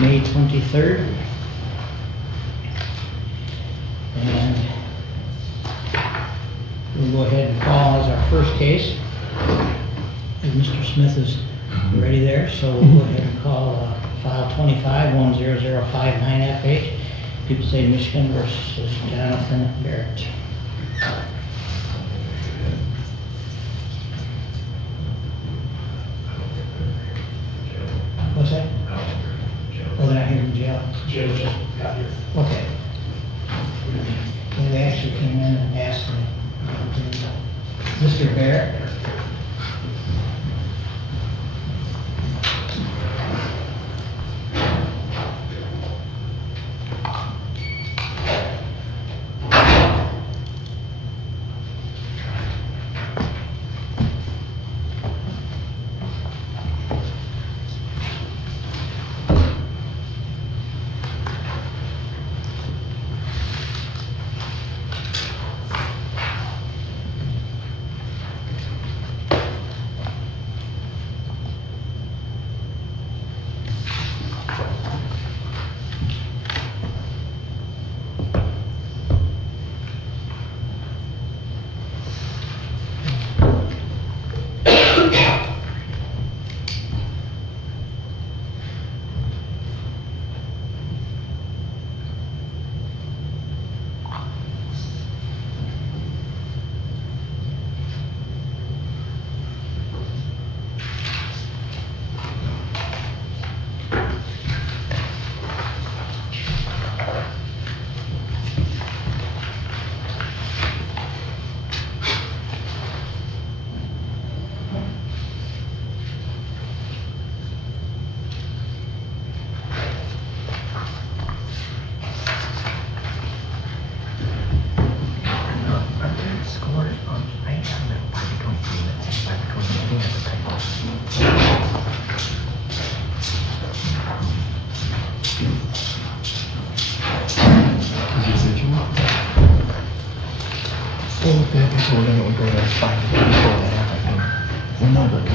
May 23rd. And we'll go ahead and call as our first case. And Mr. Smith is ready there, so we'll go ahead and call file 25-10059FH, People State of Michigan versus Jonathan Barrett. What's that? Oh, they're not here in jail. Jail just got here. Okay. Well, they actually came in and asked me, Mr. Barrett.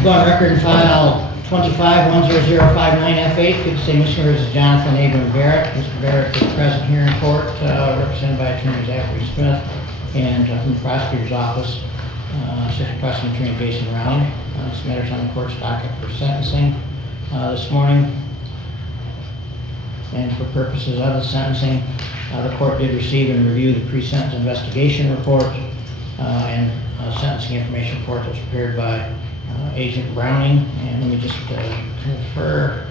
Go on record and file 25-10059F8, People State of Michigan versus Jonathan Abram Barrett. Mr. Barrett is present here in court, represented by Attorney Zachary Smith, and from the prosecutor's office, Assistant Prosecuting Attorney Jason Rowling. This matter's on the court's docket for sentencing this morning. And for purposes of the sentencing, the court did receive and review the pre-sentence investigation report and sentencing information report that was prepared by Agent Browning. And let me just confer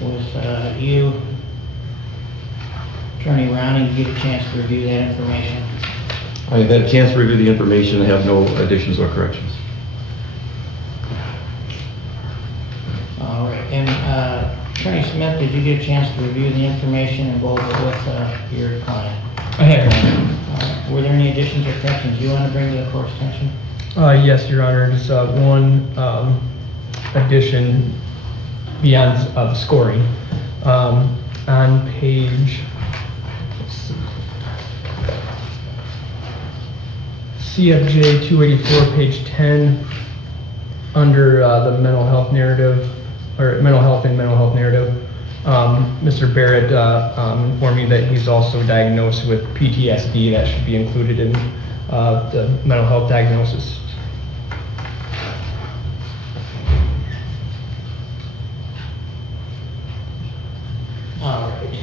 with you, Attorney Browning, to give a chance to review that information. I've had a chance to review the information and have no additions or corrections. All right, and Attorney Smith, did you get a chance to review the information and go over it with your client? I have. Were there any additions or corrections you want to bring to the court's attention? Yes, Your Honor. Just one addition beyond the scoring. On page CFJ 284, page 10, under the mental health narrative, or mental health and mental health narrative, Mr. Barrett informed me that he's also diagnosed with PTSD. That should be included in the mental health diagnosis. All right.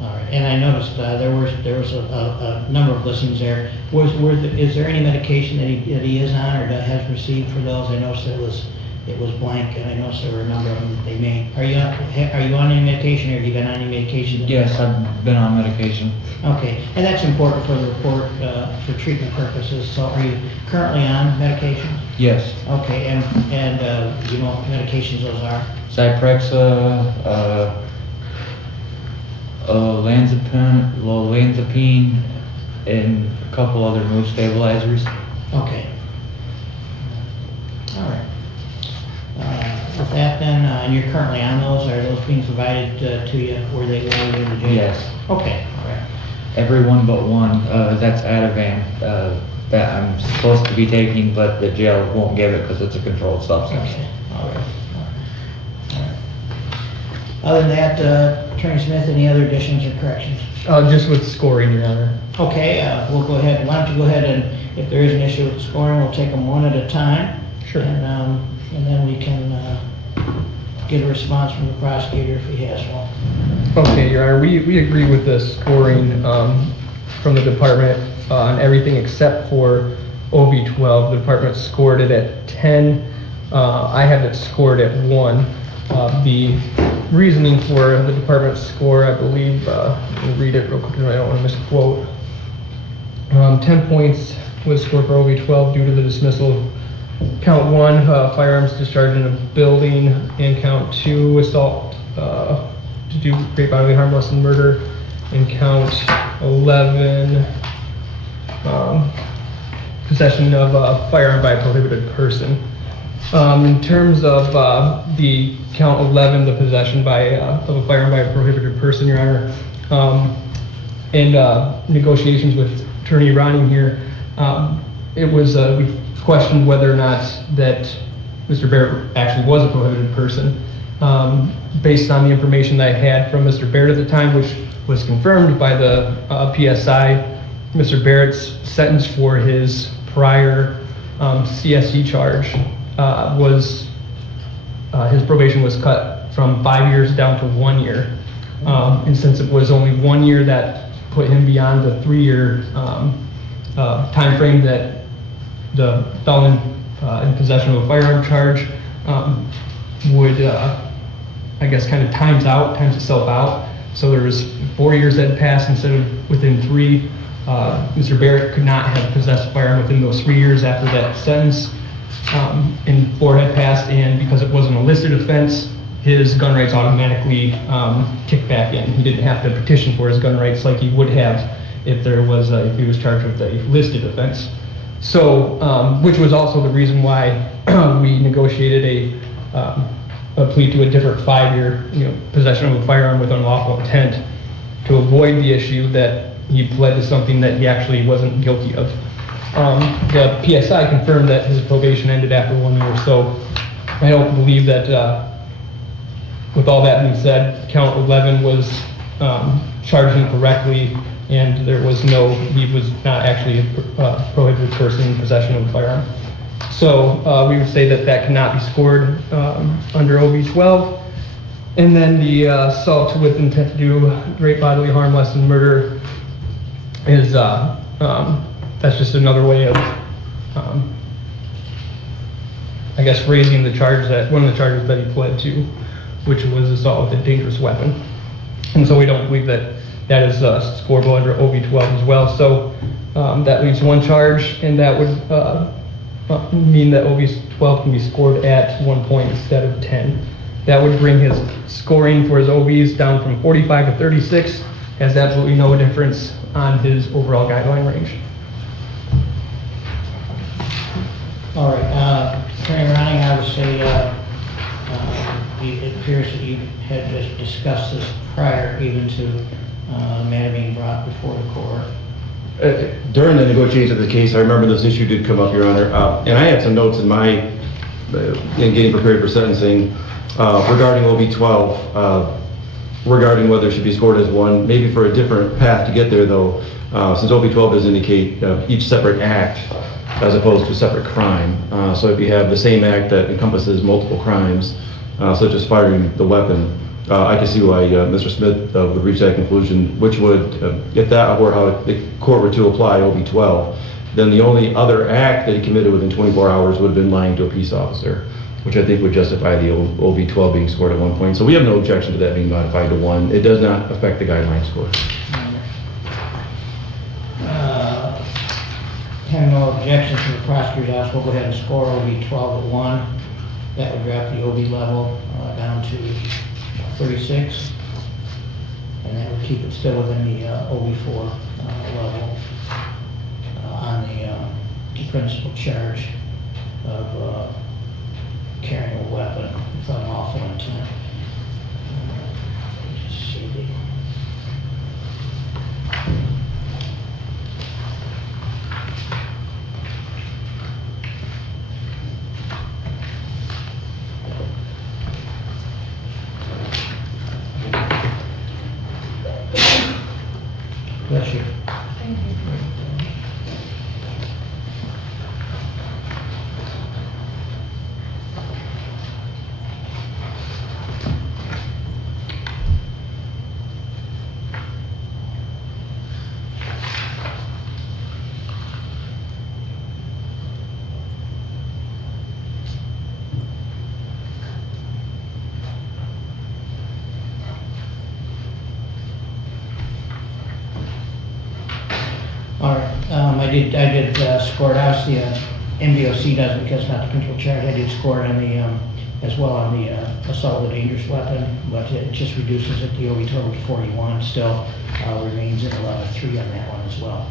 All right, and I noticed there was a number of listings there. Is there any medication that he is on or that has received for those? I noticed it was blank, and I noticed there were a number of them that they made. Are you on any medication, or have you been on any medication? Yes, I've been on medication. Okay, and that's important for the report for treatment purposes. So are you currently on medication? Yes. Okay, and you know what medications those are? Zyprexa, olanzapine, and a couple other mood stabilizers. Okay. All right. With that then, and you're currently on those, are those being provided to you where they were in the jail? Yes. Okay, all right. Everyone but one, that's Ativan. that I'm supposed to be taking, but the jail won't give it because it's a controlled substance. Okay, all right. Other than that, Attorney Smith, any other additions or corrections? Just with scoring, Your Honor. Okay, we'll go ahead, why don't you go ahead and, if there is an issue with scoring, we'll take them one at a time. Sure. And then we can get a response from the prosecutor if he has one. Okay, Your Honor, we agree with the scoring from the department on everything except for OB12. The department scored it at 10. I have it scored at 1. The reasoning for the department's score, I believe, let me read it real quick, I don't want to misquote. 10 points was scored for OB12 due to the dismissal of count 1, firearms discharged in a building, and count 2, assault to do great bodily harm, less than murder, and count 11, possession of a firearm by a prohibited person. In terms of the count 11, the possession of a firearm by a prohibited person, Your Honor, in negotiations with Attorney Ronnie here, it was we questioned whether or not that Mr. Barrett actually was a prohibited person, based on the information that I had from Mr. Barrett at the time, which was confirmed by the PSI. Mr. Barrett's sentence for his prior CSE charge was his probation was cut from 5 years down to 1 year, and since it was only 1 year, that put him beyond the 3-year time frame that the felon in possession of a firearm charge would, I guess, kind of times itself out. So there was 4 years that had passed instead of within 3. Mr. Barrett could not have possessed a firearm within those 3 years after that sentence. And 4 had passed, and because it wasn't a listed offense, his gun rights automatically kicked back in. He didn't have to petition for his gun rights like he would have if if he was charged with a listed offense. So, which was also the reason why we negotiated a plea to a different 5-year, possession of a firearm with unlawful intent, to avoid the issue that he pled to something that he actually wasn't guilty of. The PSI confirmed that his probation ended after 1 year, so I don't believe that, with all that being said, count 11 was charged incorrectly, and he was not actually a prohibited person in possession of a firearm. So we would say that cannot be scored under OB12. And then the assault with intent to do great bodily harm, less than murder, is that's just another way of, I guess, raising the charge one of the charges that he pled to, which was assault with a dangerous weapon. And so we don't believe that is scoreable under OB12 as well. So that leaves 1 charge, and that would mean that OB12 can be scored at 1 point instead of 10. That would bring his scoring for his OBs down from 45 to 36. Has absolutely no difference on his overall guideline range. All right, Attorney Ronnie, I would say it appears that you had just discussed this prior even to the matter being brought before the court. During the negotiations of the case, I remember this issue did come up, Your Honor, and I had some notes in getting prepared for sentencing regarding OB12, regarding whether it should be scored as 1, maybe for a different path to get there, though, since OB12 does indicate each separate act as opposed to a separate crime. So if you have the same act that encompasses multiple crimes, such as firing the weapon, I can see why Mr. Smith would reach that conclusion, which would, if that were how the court were to apply OB12, then the only other act that he committed within 24 hours would have been lying to a peace officer, which I think would justify the OB12 being scored at 1 point. So we have no objection to that being modified to 1. It does not affect the guideline score. Having no objections from the prosecutor's office, we'll go ahead and score OB12 at 1. That would drop the OB level down to 36, and that would keep it still within the OB4 level on the principal charge of carrying a weapon with unlawful intent. Just see the I did score it out, the MDOC does because it's not the control charge. I did score it on the, as well on the assault with a dangerous weapon, but it just reduces it. The OB total was 41, still remains in 11-3 on that one as well.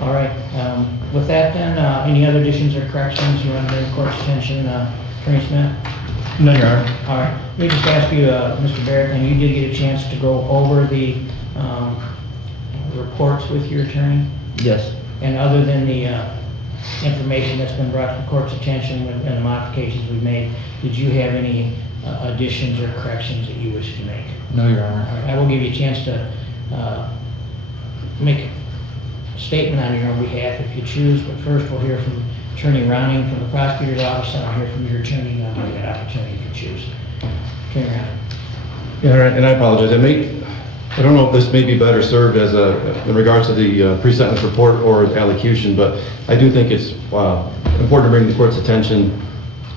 All right, with that then, any other additions or corrections you want to bring to court's attention, Attorney Smith? No, Your Honor. All right, let me just ask you, Mr. Barrett, and you did get a chance to go over the reports with your attorney? Yes. And other than the information that's been brought to the court's attention and the modifications we've made, did you have any additions or corrections that you wish to make? No, Your Honor. All right, I will give you a chance to make a statement on your own behalf if you choose, but first we'll hear from Attorney Rowning from the prosecutor's office, and I'll hear from your attorney on that opportunity if you choose. Attorney Rowning. Yeah, and I apologize. I don't know if this may be better served as in regards to the pre-sentence report or allocution, but I do think it's important to bring the court's attention,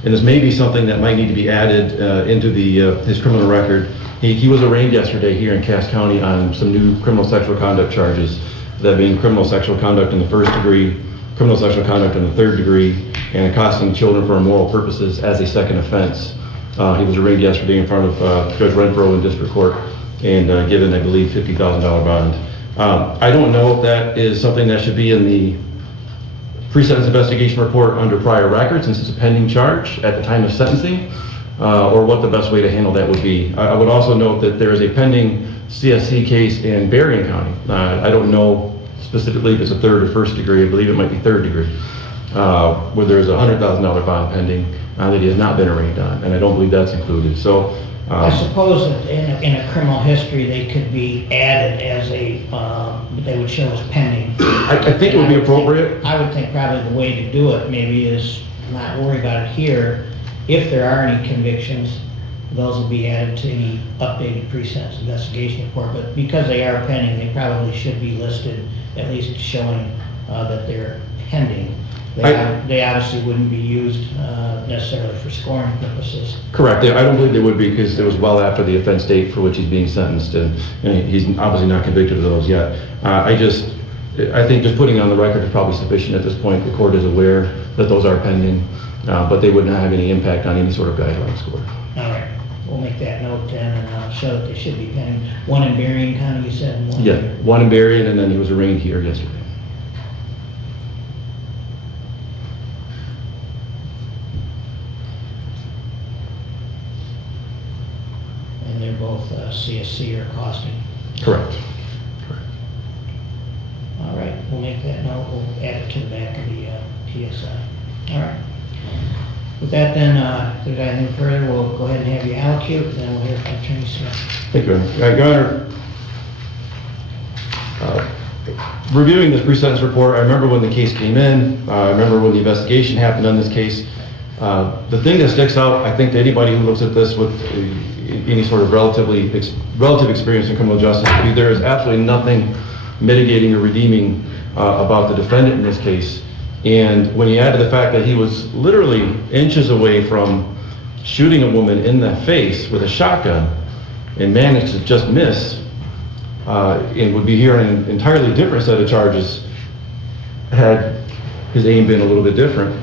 and this may be something that might need to be added into his criminal record. He was arraigned yesterday here in Cass County on some new criminal sexual conduct charges, that being criminal sexual conduct in the first degree, criminal sexual conduct in the third degree, and accosting children for immoral purposes as a second offense. He was arraigned yesterday in front of Judge Renfro in district court and given, I believe, $50,000 bond. I don't know if that is something that should be in the pre-sentence investigation report under prior record, since it's a pending charge at the time of sentencing, or what the best way to handle that would be. I would also note that there is a pending CSC case in Barrett County. I don't know specifically if it's a third or first degree. I believe it might be third degree, where there's a $100,000 bond pending that he has not been arraigned on, and I don't believe that's included. So I suppose that in a criminal history they could be added as they would show as pending. I think it would be appropriate. I would think probably the way to do it maybe is not worry about it here. If there are any convictions, those will be added to any updated pre-sentence investigation report. But because they are pending, they probably should be listed, at least showing that they're pending. They obviously wouldn't be used necessarily for scoring purposes. Correct. I don't believe they would be, because it was well after the offense date for which he's being sentenced, and he's obviously not convicted of those yet. I think just putting on the record is probably sufficient at this point. The court is aware that those are pending, but they would not have any impact on any sort of guideline score. All right. We'll make that note then and show that they should be pending. One in Barrett County, you said? One in Barrett, and then he was arraigned here yesterday. And they're both CSC or costing? Correct. All right, we'll make that note. We'll add it to the back of the PSI. All right. With that then, if there's anything further, we'll go ahead and have you allocute, and then we'll hear from Attorney Smith. Thank you, Your Honor. Reviewing this pre-sentence report, I remember when the case came in. I remember when the investigation happened on this case. The thing that sticks out, I think, to anybody who looks at this with any sort of relative experience in criminal justice, there is absolutely nothing mitigating or redeeming about the defendant in this case. And when you add to the fact that he was literally inches away from shooting a woman in the face with a shotgun and managed to just miss, and would be here on an entirely different set of charges had his aim been a little bit different.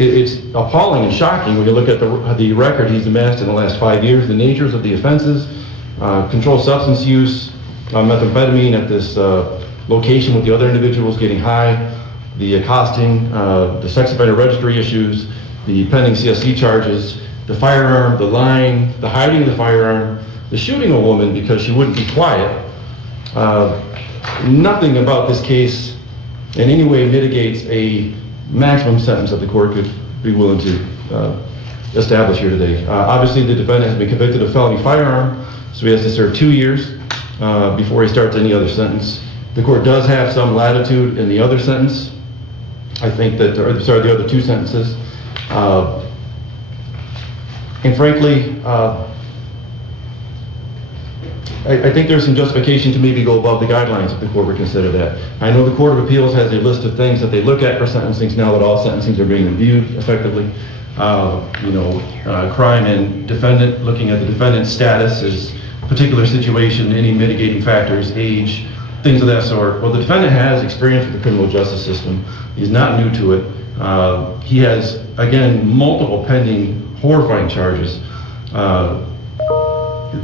It's appalling and shocking when you look at the record he's amassed in the last 5 years, the natures of the offenses, controlled substance use, methamphetamine at this location with the other individuals getting high, the accosting, the sex offender registry issues, the pending CSC charges, the firearm, the lying, the hiding of the firearm, the shooting a woman because she wouldn't be quiet. Nothing about this case in any way mitigates a maximum sentence that the court could be willing to establish here today. Obviously, the defendant has been convicted of felony firearm, so he has to serve 2 years before he starts any other sentence. The court does have some latitude in the other sentence. I think that, the other two sentences. And frankly, I think there's some justification to maybe go above the guidelines if the court would consider that. I know the Court of Appeals has a list of things that they look at for sentencings now that all sentencings are being reviewed effectively. Crime and defendant, looking at the defendant's status, his particular situation, any mitigating factors, age, things of that sort. Well, the defendant has experience with the criminal justice system. He's not new to it. He has, again, multiple pending horrifying charges.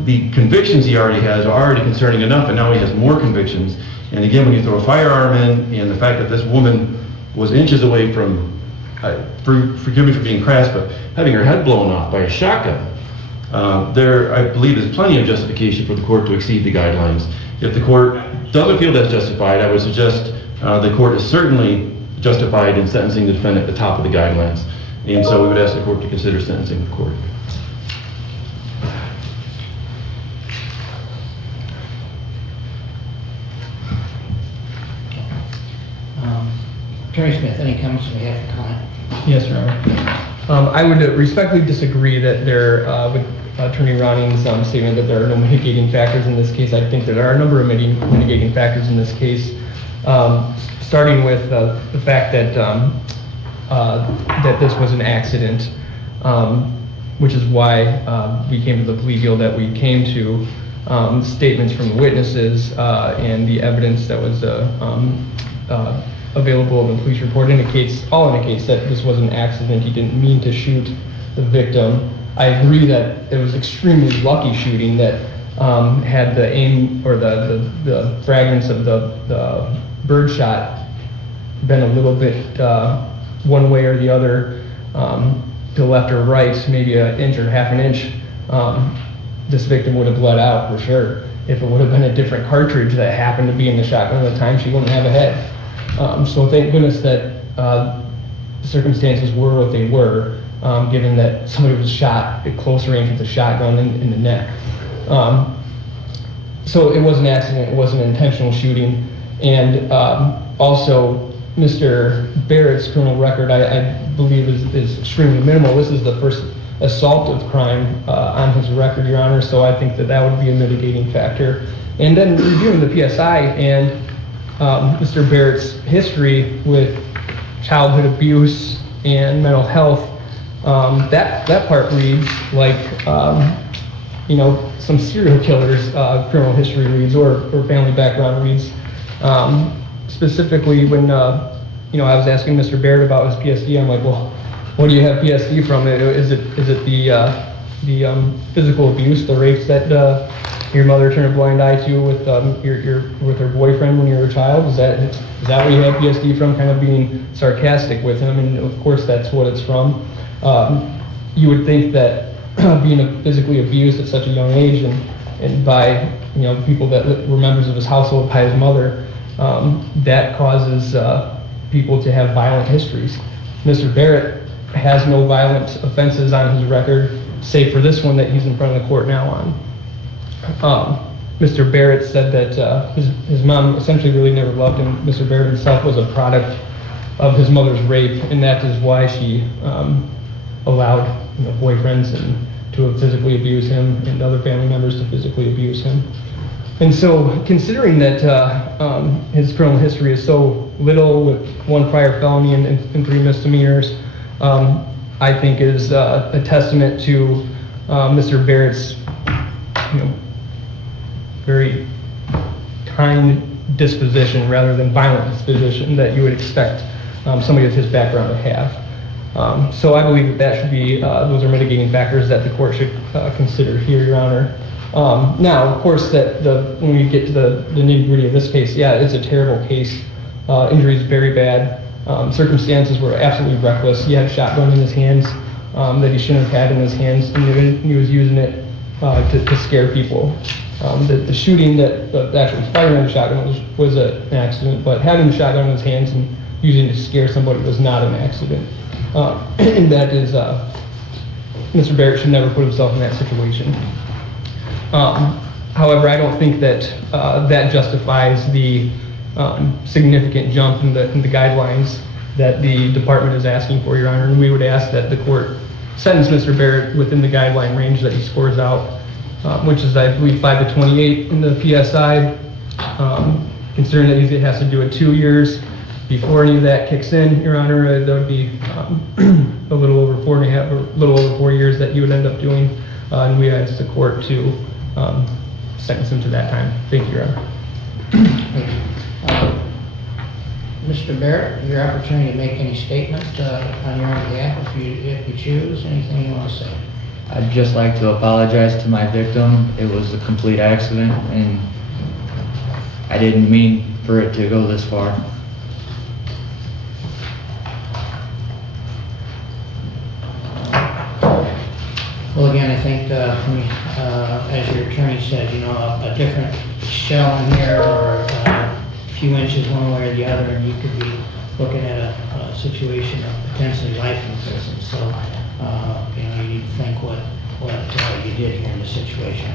The convictions he already has are already concerning enough, and now he has more convictions. And again, when you throw a firearm in, and the fact that this woman was inches away from, forgive me for being crass, but having her head blown off by a shotgun, there, I believe, is plenty of justification for the court to exceed the guidelines. If the court doesn't feel that's justified, I would suggest the court is certainly justified in sentencing the defendant at the top of the guidelines. And so we would ask the court to consider sentencing the court. Attorney Smith, any comments on behalf of the client? Yes, Your Honor. I would respectfully disagree that with Attorney Roning's statement that there are no mitigating factors in this case. I think there are a number of mitigating factors in this case, starting with the fact that that this was an accident, which is why we came to the plea deal that we came to. Statements from the witnesses and the evidence that was available in the police report all indicates that this was an accident. He didn't mean to shoot the victim. I agree that it was extremely lucky shooting that had the aim or the fragments of the bird shot been a little bit one way or the other, to the left or right, maybe an inch or half an inch, this victim would have bled out for sure. If it would have been a different cartridge that happened to be in the shotgun at the time, she wouldn't have a head. So thank goodness that the circumstances were what they were, given that somebody was shot at close range with a shotgun in the neck. So it was an accident, it was an intentional shooting, and also Mr. Barrett's criminal record, I believe, is extremely minimal. This is the first assaultive crime on his record, Your Honor, so I think that would be a mitigating factor. And then reviewing the PSI and Mr. Barrett's history with childhood abuse and mental health, that part reads like some serial killers' criminal history reads or family background reads. Specifically, when I was asking Mr. Barrett about his PSD, I'm like, well, what do you have PSD from? Is it the physical abuse, the rapes that your mother turned a blind eye to with with her boyfriend when you were a child? Is that what you have PSD from? Kind of being sarcastic with him, and of course that's what it's from. You would think that being physically abused at such a young age and by people that were members of his household, by his mother, that causes people to have violent histories. Mr. Barrett has no violent offenses on his record, save for this one that he's in front of the court now on. Mr. Barrett said that his mom essentially really never loved him. Mr. Barrett himself was a product of his mother's rape, and that is why she allowed boyfriends to physically abuse him and other family members to physically abuse him. And so, considering that his criminal history is so little, with one prior felony and 3 misdemeanors, I think is a testament to Mr. Barrett's very kind disposition rather than violent disposition that you would expect somebody of his background to have. So I believe that should be, those are mitigating factors that the court should consider here, Your Honor. Now, of course, when we get to the nitty-gritty of this case, yeah, it's a terrible case. Injuries very bad. Circumstances were absolutely reckless. He had a shotgun in his hands that he shouldn't have had in his hands, and he was using it to scare people. The shooting that actually firing the shotgun was an accident, but having the shotgun in his hands and using it to scare somebody was not an accident. And that is, Mr. Barrett should never put himself in that situation. However, I don't think that that justifies the significant jump in the guidelines that the department is asking for, Your Honor, and we would ask that the court sentence Mr. Barrett within the guideline range that he scores out, which is, I believe, 5 to 28 in the PSI. Considering that he has to do it 2 years before any of that kicks in, Your Honor, that would be a little over 4.5, or a little over 4 years that he would end up doing, and we ask the court to sentence him to that time. Thank you, Your Honor. Mr. Barrett, your opportunity to make any statement on your own behalf if you choose. Anything you want to say? I'd just like to apologize to my victim. It was a complete accident, and I didn't mean for it to go this far. Well, again, I think, as your attorney said, you know, a different shell in here or a few inches one way or the other, and you could be looking at a situation of potentially life in prison. So, you know, you need to think what you did here in this situation.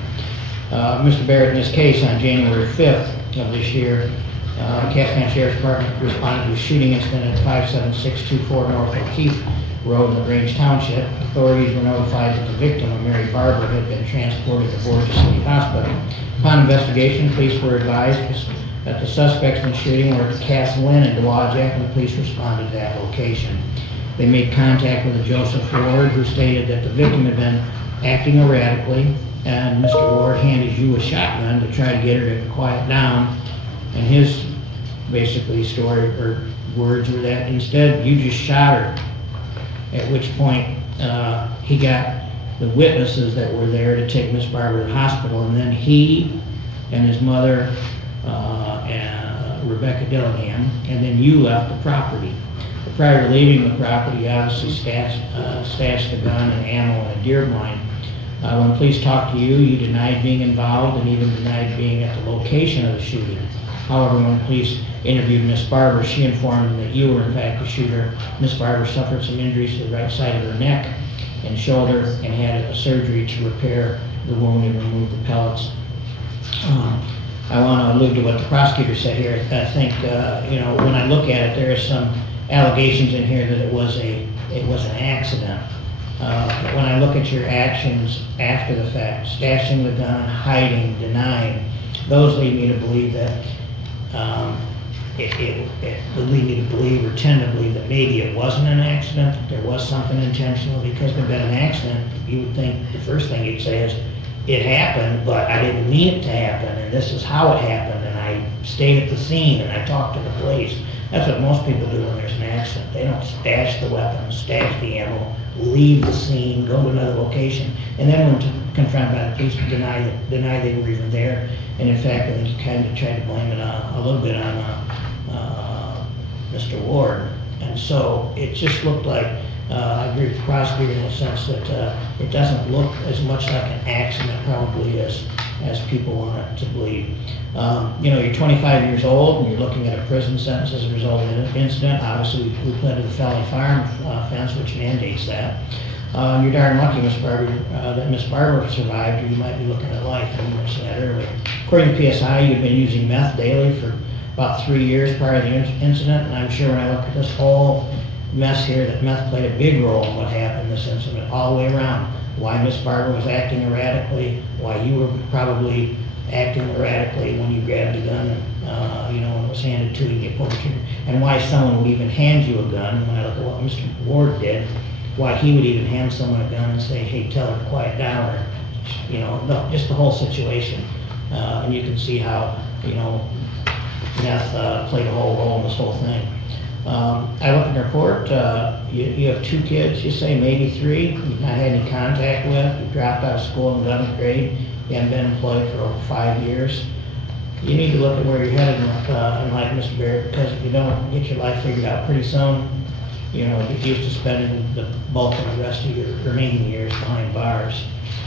Mr. Barrett, in this case, on January 5th of this year, Cascan Sheriff's Department responded to a shooting incident at 57624 North O'Keefe Road in LaGrange Township. Authorities were notified that the victim, a Mary Barber, had been transported to Borgia City Hospital. Upon investigation, police were advised that the suspects in the shooting were at Cass Lynn in Dowagiac, and the police responded to that location. They made contact with a Joseph Ward, who stated that the victim had been acting erratically, and Mr. Ward handed you a shotgun to try to get her to quiet down. And his basically story or words were that instead you just shot her. At which point he got the witnesses that were there to take Miss Barber to the hospital, and then he and his mother, Rebecca Dillingham, and then you left the property. Prior to leaving the property, you obviously stashed the gun and ammo in a deer blind. When police talked to you, you denied being involved and even denied being at the location of the shooting. However, when police interviewed Miss Barber, she informed them that you were in fact the shooter. Miss Barber suffered some injuries to the right side of her neck and shoulder and had a surgery to repair the wound and remove the pellets. I want to allude to what the prosecutor said here. I think, you know, when I look at it, there are some allegations in here that it was an accident. But when I look at your actions after the fact, stashing the gun, hiding, denying, those lead me to believe that it would lead me to believe or tend to believe that maybe it wasn't an accident, that there was something intentional. Because there'd been an accident, you would think the first thing you'd say is, it happened, but I didn't mean it to happen, and this is how it happened, and I stayed at the scene, and I talked to the police. That's what most people do when there's an accident. They don't stash the weapons, stash the ammo, leave the scene, go to another location, and then when confronted by the police, deny they were even there. And in fact, I think you kind of tried to blame it a little bit on Mr. Ward. And so it just looked like, I agree with the prosecutor in the sense that it doesn't look as much like an accident probably as people want it to believe. You know, you're 25 years old and you're looking at a prison sentence as a result of an incident. Obviously, we pled to the felony firearm offense, which mandates that. You're darn lucky, Miss Barber, that Miss Barber survived, or you might be looking at life, and you mentioned that earlier. According to PSI, you've been using meth daily for about 3 years prior to the incident, and I'm sure when I look at this whole mess here, that meth played a big role in what happened in this incident, all the way around. Why Miss Barber was acting erratically, why you were probably acting erratically when you grabbed the gun, you know, when it was handed to you, and why someone would even hand you a gun. When I look at what Mr. Ward did, why he would even hand someone a gun and say, hey, tell her to quiet down, or, you know, just the whole situation. And you can see how, you know, meth played a whole role in this whole thing. I look at the report, you have 2 kids, you say maybe 3, you've not had any contact with, you dropped out of school in 11th grade, you haven't been employed for over 5 years. You need to look at where you're headed in life, Mr. Barrett, because if you don't get your life figured out pretty soon, you know, get used to spending the bulk of the rest of your remaining years behind bars.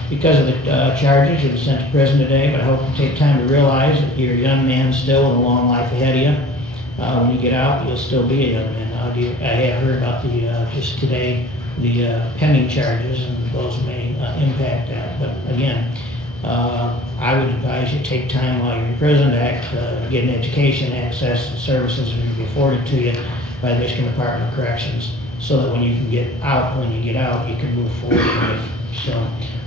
Because of the charges, you've been sent to prison today, but I hope you take time to realize that you're a young man still with a long life ahead of you. When you get out, you'll still be a young man. I have heard about just today, the pending charges, and those may impact that. But again, I would advise you take time while you're in prison to get an education, access to services that will be afforded to you by the Michigan Department of Corrections, so that when you get out, you can move forward in life. So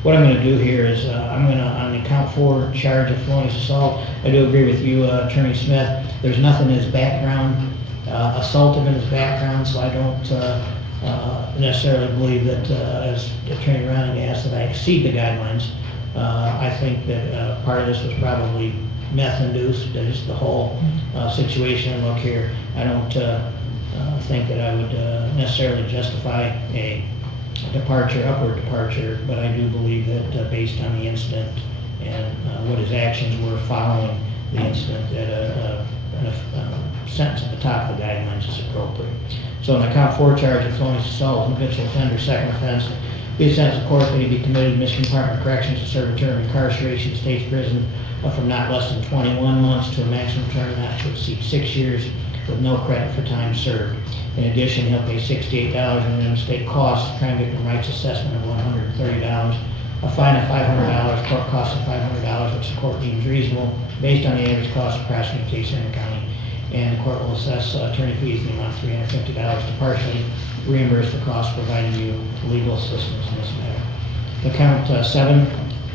what I'm going to do here is I'm going to, on the count 4 charge of felonious assault, I do agree with you, Attorney Smith. There's nothing in his background, assaultive in his background, so I don't necessarily believe that, as Attorney Ronning asked, that I exceed the guidelines. I think that part of this was probably meth induced, just the whole situation. And look here, I don't think that I would necessarily justify a departure, upward departure, but I do believe that based on the incident and what his actions were following the incident, that a sentence at the top of the guidelines is appropriate. So on account 4 charge of felonious assault, habitual offender, second offense, be sentenced of court that he be committed to Michigan Department of Corrections to serve a term of incarceration, state's prison from not less than 21 months to a maximum term not to exceed 6 years with no credit for time served. In addition, he'll pay $68 in minimum state costs, crime victim rights assessment of $130, a fine of $500, court costs of $500, which the court deems reasonable based on the average cost of prosecuting a case in the county. And the court will assess attorney fees in the amount of $350 to partially reimburse the cost of providing you legal assistance in this matter. The count 7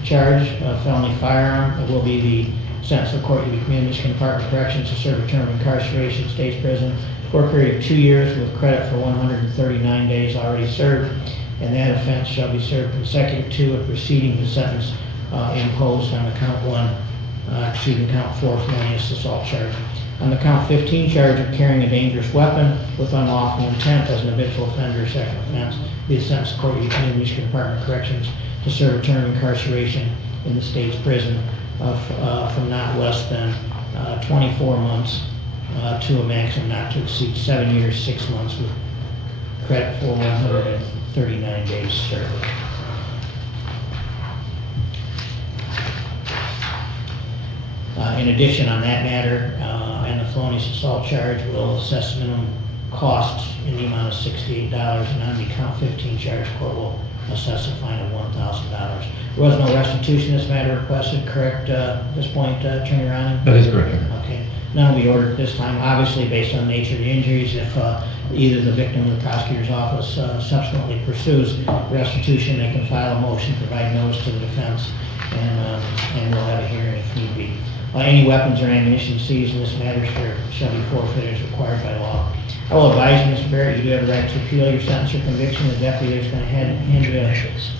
charge of felony firearm will be the sentence of the court to be committed to Michigan Department of Corrections to serve a term of incarceration, state's prison, for a period of 2 years with credit for 139 days already served, and that offense shall be served consecutive to and preceding the sentence imposed on the count 4 felonious assault charge. On the count 15 charge of carrying a dangerous weapon with unlawful intent as an habitual offender, second offense, be the sentence of court to be committed to Michigan Department of Corrections to serve a term of incarceration in the state's prison from not less than 24 months to a maximum not to exceed 7 years, 6 months with credit for 139 days served. In addition, on that matter, and the felonious assault charge will assess minimum costs in the amount of $68, and on the count 15 charge, court will assess a fine of $1,000. There was no restitution in this matter requested, correct, at this point, Attorney Ronning? That is correct. Okay. None will be ordered at this time, obviously based on the nature of the injuries. If either the victim or the prosecutor's office subsequently pursues restitution, they can file a motion, provide notice to the defense, and we'll have a hearing if need be. Any weapons or ammunition seized in this matter shall be forfeited as required by law. I will advise you, Mr. Barrett, you do have the right to appeal your sentence or conviction. The deputy is going to hand you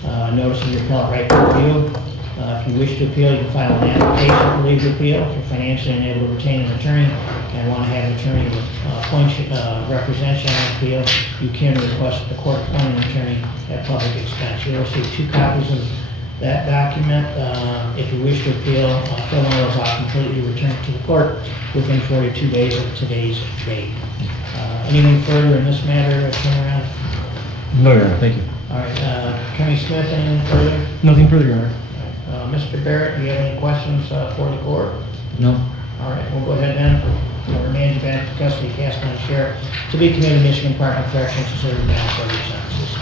a notice of your appellate right to review. If you wish to appeal, you can file an application for leave to appeal. If you're financially unable to retain an attorney and want to have an attorney represent you on the appeal, you can request that the court appoint an attorney at public expense. You'll receive 2 copies of that document. If you wish to appeal, fill those out completely, return it to the court within 42 days of today's date. Anything further in this matter, Attorney Ronning? No, Your Honor, thank you. All right, Attorney Smith, anything further? Nothing further, Your Honor. Mr. Barrett, do you have any questions for the court? No. All right, we'll go ahead then. We'll remand you back to custody of Cass County Sheriff to be committed to Michigan Department of Corrections to serve mandatory sentences.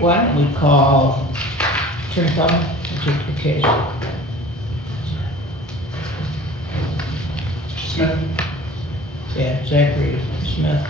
Why don't we call Attorney Hullman to take the case? Smith? Yeah, Zachary Smith.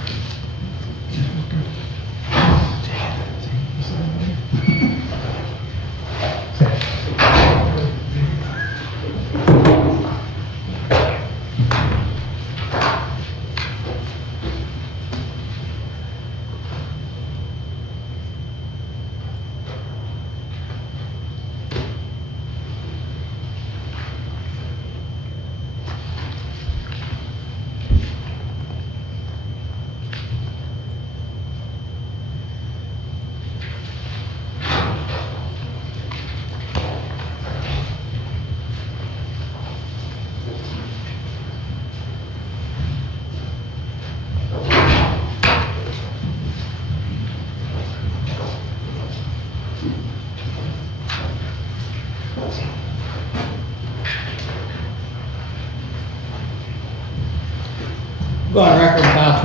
Go on record, file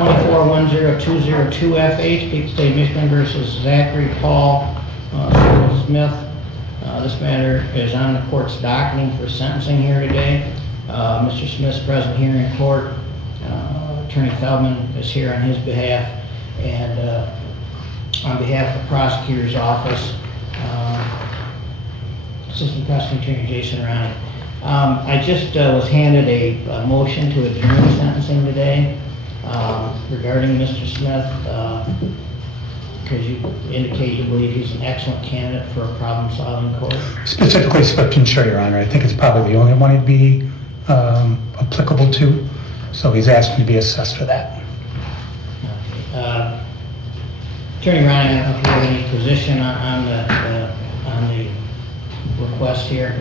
24-10202FH, People State of Michigan versus Zachary Smith. This matter is on the court's docketing for sentencing here today. Mr. Smith's present here in court. Attorney Feldman is here on his behalf, and on behalf of the prosecutor's office, Assistant Prosecutor Attorney Jason Ronnie. I just was handed a motion to adjourn sentencing today regarding Mr. Smith, because you indicate you believe he's an excellent candidate for a problem-solving court. Specifically Swift and Sure, Your Honor. I think it's probably the only one he'd be applicable to, so he's asking to be assessed for that. Attorney Ronnie, I don't know if you have any position on the request here.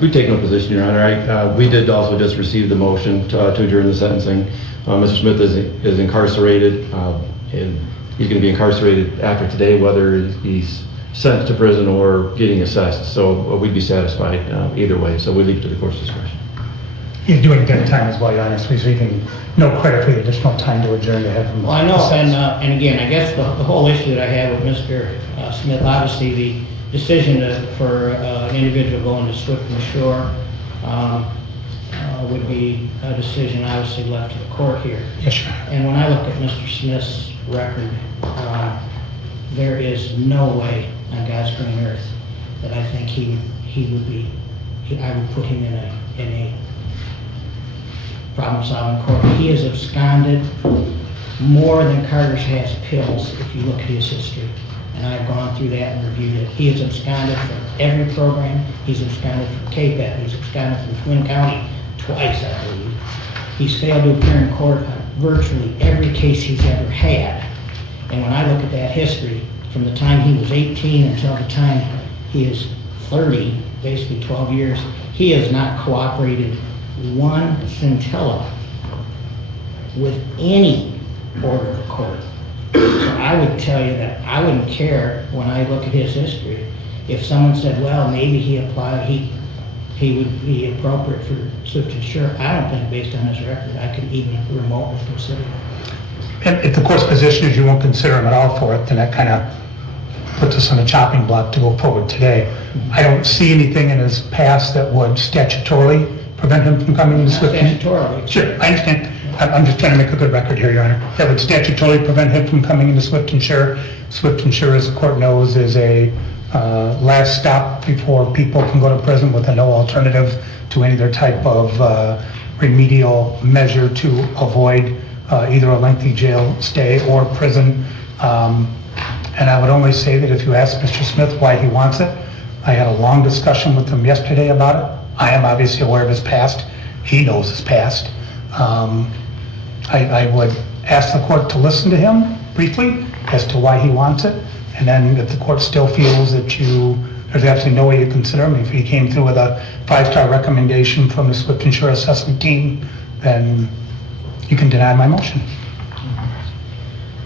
We take no position, Your Honor. We did also just receive the motion to adjourn the sentencing. Mr. Smith is incarcerated, and he's going to be incarcerated after today, whether he's sent to prison or getting assessed. So we'd be satisfied either way. So we leave it to the court's discretion. He's doing it good time as well, Your Honor, so he's receiving no credit for the additional time to adjourn to have him. Well, I know, and again, I guess the whole issue that I have with Mr. Smith, obviously the decision for an individual going to Swift and Shore would be a decision obviously left to the court here. Yes, Your Honor. And when I look at Mr. Smith's record, there is no way on God's green earth that I think I would put him in a problem-solving court. He has absconded more than Carter's has pills, if you look at his history. And I've gone through that and reviewed it. He has absconded from every program. He's absconded from KPAT. He's absconded from Twin County twice, I believe. He's failed to appear in court on virtually every case he's ever had. And when I look at that history, from the time he was 18 until the time he is 30, basically 12 years, he has not cooperated one scintilla with any order of court. So I would tell you that I wouldn't care when I look at his history if someone said, well, maybe he would be appropriate for Swift and Sure. I don't think based on his record I could even remotely consider it. If the court's position is you won't consider him at all for it, then that kind of puts us on a chopping block to go forward today. I don't see anything in his past that would statutorily prevent him from coming to Swift and Shore. Statutorily. Sure, I understand. I'm just trying to make a good record here, Your Honor. That would statutorily prevent him from coming into Swift and Sure. Swift and Sure, as the court knows, is a last stop before people can go to prison with a no alternative to any other type of remedial measure to avoid either a lengthy jail stay or prison. And I would only say that if you ask Mr. Smith why he wants it, I had a long discussion with him yesterday about it. I am obviously aware of his past. He knows his past. I would ask the court to listen to him briefly as to why he wants it, and then if the court still feels that there's absolutely no way to consider him, if he came through with a 5-star recommendation from the Swift and Sure assessment team, then you can deny my motion.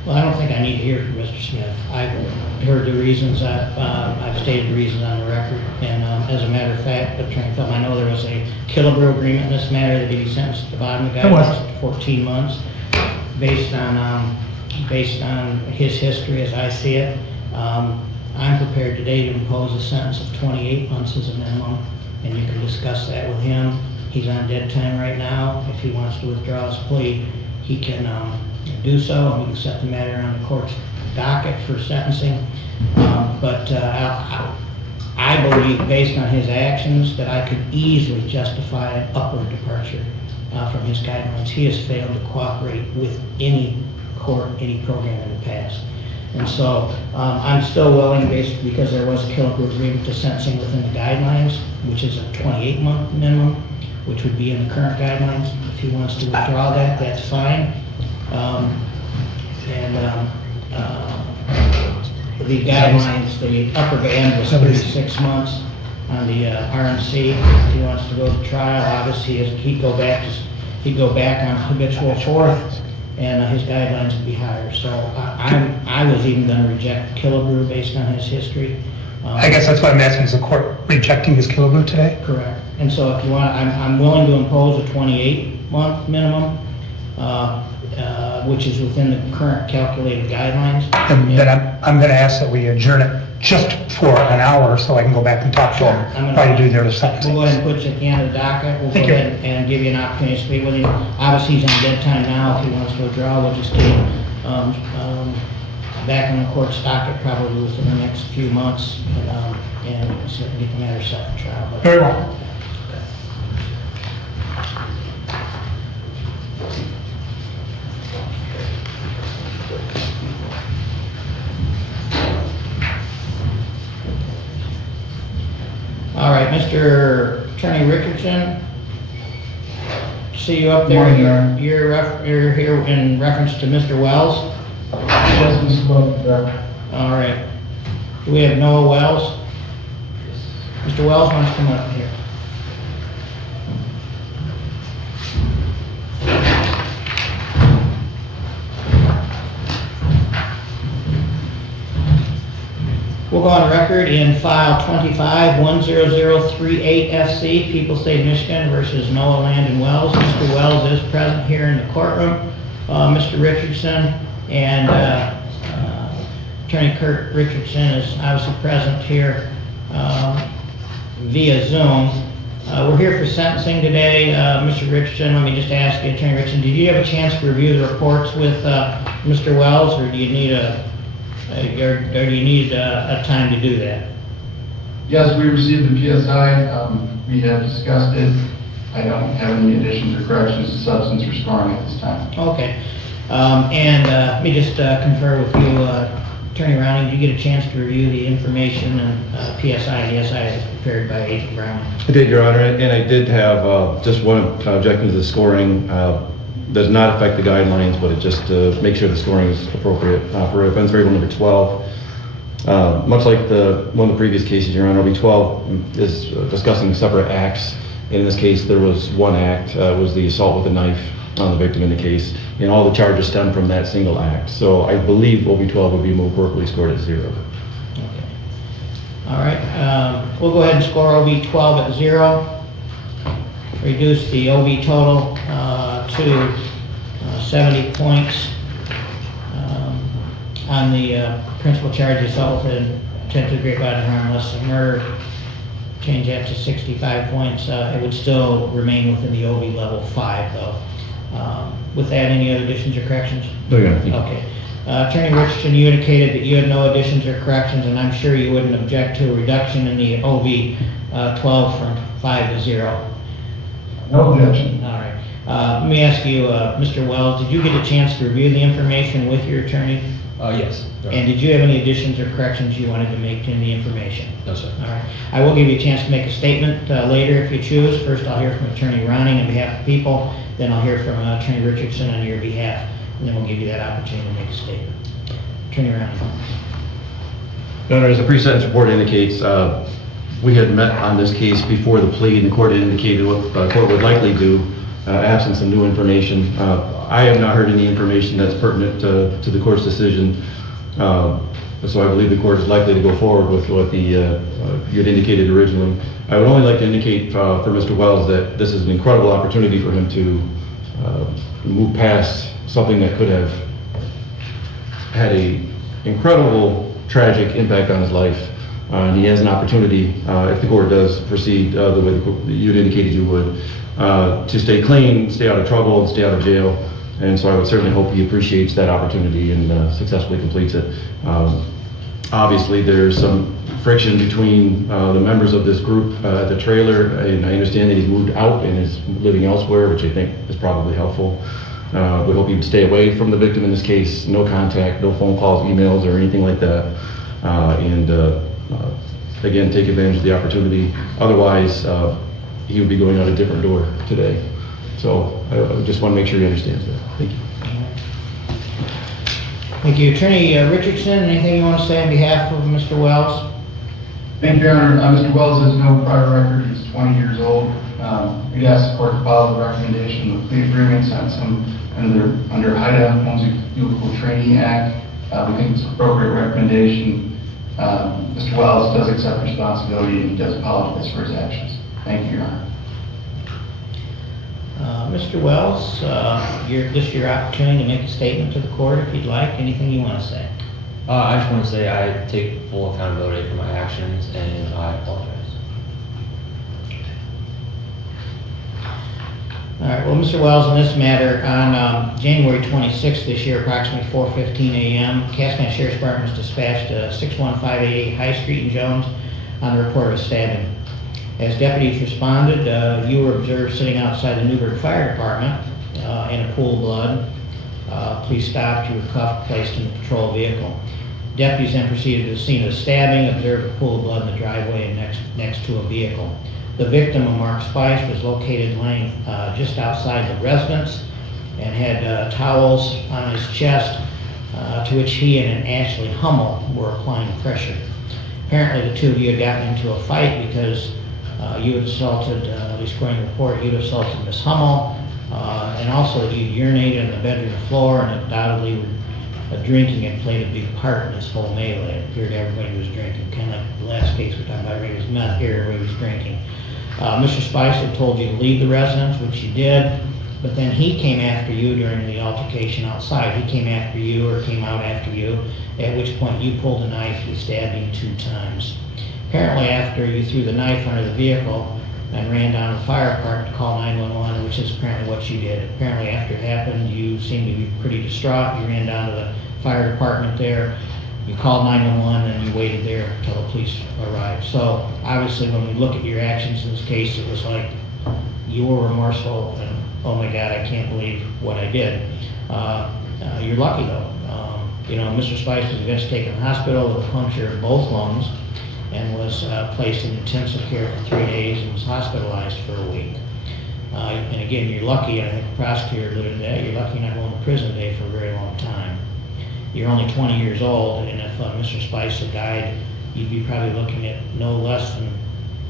Well, I don't think I need to hear from Mr. Smith. I've heard the reasons, I've stated the reasons on the record, and as a matter of fact, Attorney Feldman, I know there was a Killebrew agreement in this matter that he sentenced to the bottom of the guidelines to 14 months, based on his history as I see it. I'm prepared today to impose a sentence of 28 months as a minimum, and you can discuss that with him. He's on dead time right now. If he wants to withdraw his plea, he can do so, and we can set the matter on the court's docket for sentencing. But I believe, based on his actions, that I could easily justify an upward departure from his guidelines. He has failed to cooperate with any court, any program in the past. And so I'm still willing, basically, because there was a Killebrew agreement, to sentencing within the guidelines, which is a 28-month minimum, which would be in the current guidelines. If he wants to withdraw that, that's fine. The guidelines, the upper band was 36 months on the RMC. If he wants to go to trial, obviously he'd go back on habitual fourth, and his guidelines would be higher. So I was even going to reject Killebrew based on his history. I guess that's what I'm asking, is the court rejecting his Killebrew today? Correct. And so if you want, I'm willing to impose a 28-month minimum, which is within the current calculated guidelines. And then I'm going to ask that we adjourn it just for an hour so I can go back and talk to them, try to do their sentencing. We'll go ahead and put you at the end of the docket. We'll go Thank you. ahead and give you an opportunity to speak with him. Obviously, he's on dead time now. If he wants to withdraw, we'll just get him back on the court's docket probably within the next few months and so get the matter set for trial. But- Very well. All right, Mr. Attorney Richardson, see you up there. Morning, Your Honor. You're here in reference to Mr. Wells? Yes, Mr. Bowden. All right. Do we have Noah Wells? Mr. Wells, why don't you come up here? We'll go on record in file 25-10038FC, People State of Michigan versus Noah Landon Wells. Mr. Wells is present here in the courtroom. Mr. Richardson and Attorney Kurt Richardson is obviously present here via Zoom. We're here for sentencing today. Mr. Richardson, let me just ask you, Attorney Richardson, did you have a chance to review the reports with Mr. Wells, or do you need a time to do that? Yes, we received the PSI. We have discussed it. I don't have any additions or corrections to substance or scoring at this time. Okay. Let me just confer with you, Attorney Browning, did you get a chance to review the information and PSI and ESI prepared by Agent Browning? I did, Your Honor, and I did have just one objection to the scoring. Does not affect the guidelines, but it just makes sure the scoring is appropriate. For offense variable number 12, much like one of the previous cases, Your Honor, OB12 is discussing separate acts. In this case, there was one act, was the assault with a knife on the victim in the case, and all the charges stem from that single act. So I believe OB12 would be more appropriately scored at 0. Okay. All right. We'll go ahead and score OB12 at 0. Reduce the OB total to 70 points on the principal charge assault and attempted great bodily harm unless of murder. Change that to 65 points. It would still remain within the OB level 5, though. With that, any other additions or corrections? No, Your Honor. Okay. Attorney Richardson, you indicated that you had no additions or corrections, and I'm sure you wouldn't object to a reduction in the OB 12 from 5 to 0. No objection. All right. Let me ask you, Mr. Wells, did you get a chance to review the information with your attorney? Yes. And did you have any additions or corrections you wanted to make in the information? No, sir. All right. I will give you a chance to make a statement later if you choose. First, I'll hear from Attorney Ronning on behalf of the people. Then I'll hear from Attorney Richardson on your behalf. And then we'll give you that opportunity to make a statement. Attorney Ronning. Your Honor, as the pre-sentence report indicates, we had met on this case before the plea, and the court had indicated what the court would likely do, absent some new information. I have not heard any information that's pertinent to the court's decision, so I believe the court is likely to go forward with what you had indicated originally. I would only like to indicate for Mr. Wells that this is an incredible opportunity for him to move past something that could have had an incredible tragic impact on his life. And he has an opportunity, if the court does proceed the way you had indicated you would, to stay clean, stay out of trouble, and stay out of jail. And so I would certainly hope he appreciates that opportunity and successfully completes it. Obviously, there's some friction between the members of this group at the trailer, and I understand that he's moved out and is living elsewhere, which I think is probably helpful. We hope he would stay away from the victim in this case, no contact, no phone calls, emails, or anything like that. Again, take advantage of the opportunity. Otherwise, he would be going out a different door today. So I just want to make sure he understands that. Thank you. Thank you. Attorney Richardson, anything you want to say on behalf of Mr. Wells? Thank you, Your Honor. Mr. Wells has no prior record. He's 20 years old. We'd ask the court to follow the recommendation of the plea agreement sent under HIDA, Homes Vehicle Training Act. We think it's an appropriate recommendation. Mr. Wells does accept responsibility and he does apologize for his actions. Thank you, Your Honor. Mr. Wells, this is your opportunity to make a statement to the court if you'd like. Anything you want to say? I just want to say I take full accountability for my actions and I apologize. All right, well, Mr. Wells, in this matter, on January 26th this year, approximately 4:15 a.m., Cass County Sheriff's Department was dispatched to 61588 High Street in Jones on the report of a stabbing. As deputies responded, you were observed sitting outside the Newburgh Fire Department in a pool of blood. Police stopped, you were cuffed, placed in the patrol vehicle. Deputies then proceeded to the scene of the stabbing, observed a pool of blood in the driveway and next to a vehicle. The victim, a Mark Spice, was located laying just outside the residence and had towels on his chest to which he and an Ashley Hummel were applying pressure. Apparently the two of you had gotten into a fight because you had assaulted, at least according to the report, you'd assaulted Miss Hummel, and also that you urinated on the bedroom floor and undoubtedly drinking had played a big part in this whole melee. It appeared everybody was drinking, kind of like the last case we were talking about, everybody was meth here, everybody was drinking. Mr. Spice had told you to leave the residence, which you did, but then he came after you during the altercation outside. He came after you or came out after you, at which point you pulled a knife, he stabbed him 2 times. Apparently after you threw the knife under the vehicle and ran down to the fire department to call 911, which is apparently what you did. Apparently after it happened, you seemed to be pretty distraught. You ran down to the fire department there. You called 911 and you waited there until the police arrived. So obviously when we look at your actions in this case, it was like you were remorseful and, oh my God, I can't believe what I did. You're lucky though. Mr. Spice was eventually taken to the hospital with a puncture of both lungs and was placed in intensive care for 3 days and was hospitalized for a week. And again, you're lucky, I think the prosecutor alluded to that, you're lucky you're not going to prison today for a very long time. You're only 20 years old, and if Mr. Spice had died, you'd be probably looking at no less than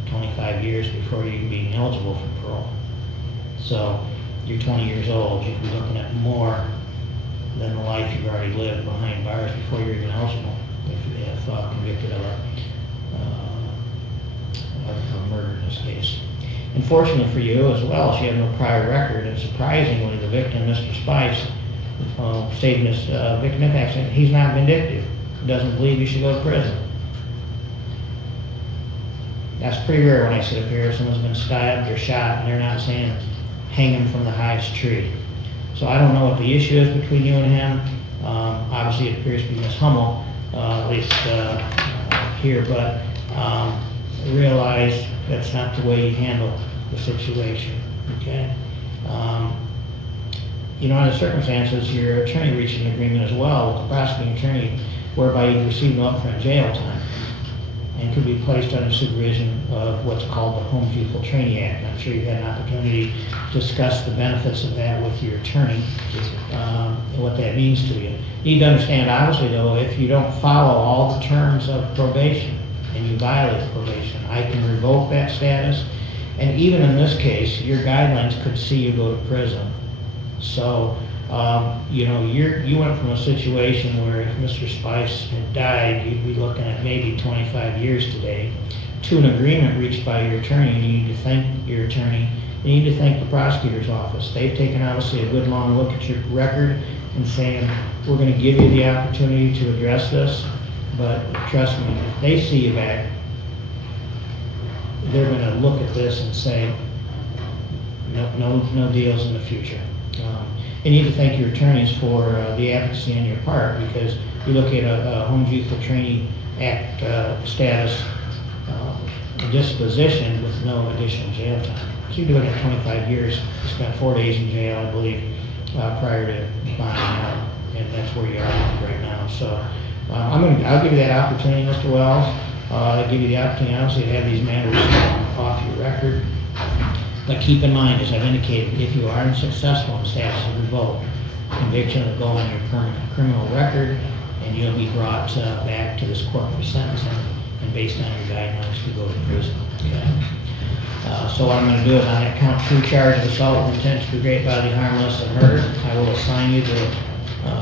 25 years before you'd be eligible for parole. So you're 20 years old, you'd be looking at more than the life you've already lived behind bars before you're even eligible if convicted of a murder in this case. Unfortunately for you as well, she had no prior record, and surprisingly, the victim, Mr. Spice, stated in his victim impact statement, he's not vindictive. He doesn't believe you should go to prison. That's pretty rare when I sit up here. If someone's been stabbed or shot, and they're not saying hang him from the highest tree. So I don't know what the issue is between you and him. Obviously, it appears to be Miss Hummel, at least here, but realize that's not the way you handle the situation. Okay. Under circumstances, your attorney reached an agreement as well with the prosecuting attorney whereby you receive no upfront jail time and could be placed under supervision of what's called the Home Youthful Training Act. I'm sure you've had an opportunity to discuss the benefits of that with your attorney and what that means to you. You need to understand, obviously, though, if you don't follow all the terms of probation and you violate probation, I can revoke that status. And even in this case, your guidelines could see you go to prison. So, you went from a situation where if Mr. Spice had died, you'd be looking at maybe 25 years today, to an agreement reached by your attorney. And you need to thank your attorney. You need to thank the prosecutor's office. They've taken, obviously, a good long look at your record and saying, we're going to give you the opportunity to address this, but trust me, if they see you back, they're going to look at this and say, no deals in the future. You need to thank your attorneys for the advocacy on your part, because you look at a Home Youthful Training Act status disposition with no additional jail time. So you'd be looking at 25 years. You spent 4 days in jail, I believe, prior to bonding out, and that's where you are right now. So I'll give you that opportunity, Mr. Wells. I'll give you the opportunity, obviously, to have these matters off your record. But keep in mind, as I've indicated, if you are unsuccessful in status of revoke, conviction will go on your permanent criminal record, and you'll be brought back to this court for sentencing, and based on your guidelines, to go to prison. Okay? So what I'm going to do is, on that count 2 charge of assault with intent to create bodily harm, less than murder, I will assign you the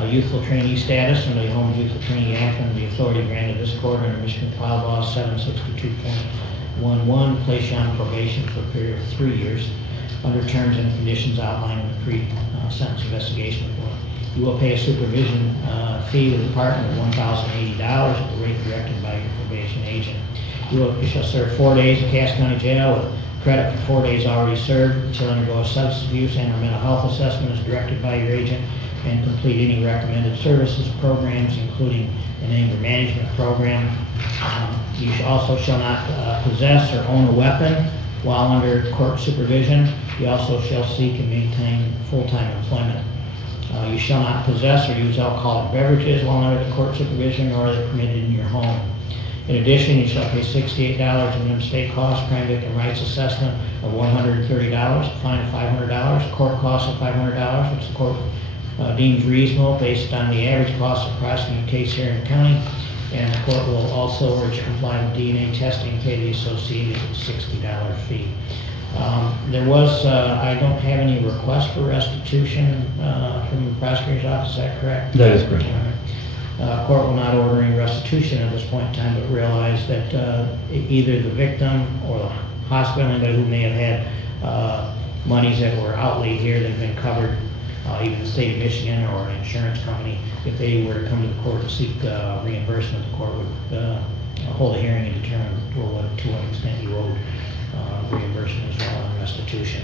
youthful trainee status under the Home Youthful Training Act and the authority granted this court under Michigan File Law 762.11, place you on probation for a period of 3 years. under terms and conditions outlined in the pre-sentence investigation report. You will pay a supervision fee to the department of $1,080 at the rate directed by your probation agent. You shall serve 4 days in Cass County Jail with credit for 4 days already served. You shall undergo a substance abuse and or mental health assessment as directed by your agent and complete any recommended services programs, including an anger management program. You also shall not possess or own a weapon while under court supervision. You also shall seek and maintain full-time employment. You shall not possess or use alcoholic beverages while under the court supervision, or are they permitted in your home. In addition, you shall pay $68 minimum state cost, crime victim rights assessment of $130, a fine of $500, court costs of $500, which the court deems reasonable based on the average cost of prosecuting a case here in the county. And the court will also urge comply with DNA testing and pay the associated $60 fee. There was, I don't have any request for restitution from the prosecutor's office, is that correct? That is correct. Court will not order any restitution at this point in time, but realize that either the victim or the hospital, anybody who may have had monies that were outlaid here that have been covered, even the state of Michigan or an insurance company, if they were to come to the court to seek reimbursement, the court would hold a hearing and determine to what extent you owed reimbursement as well and restitution.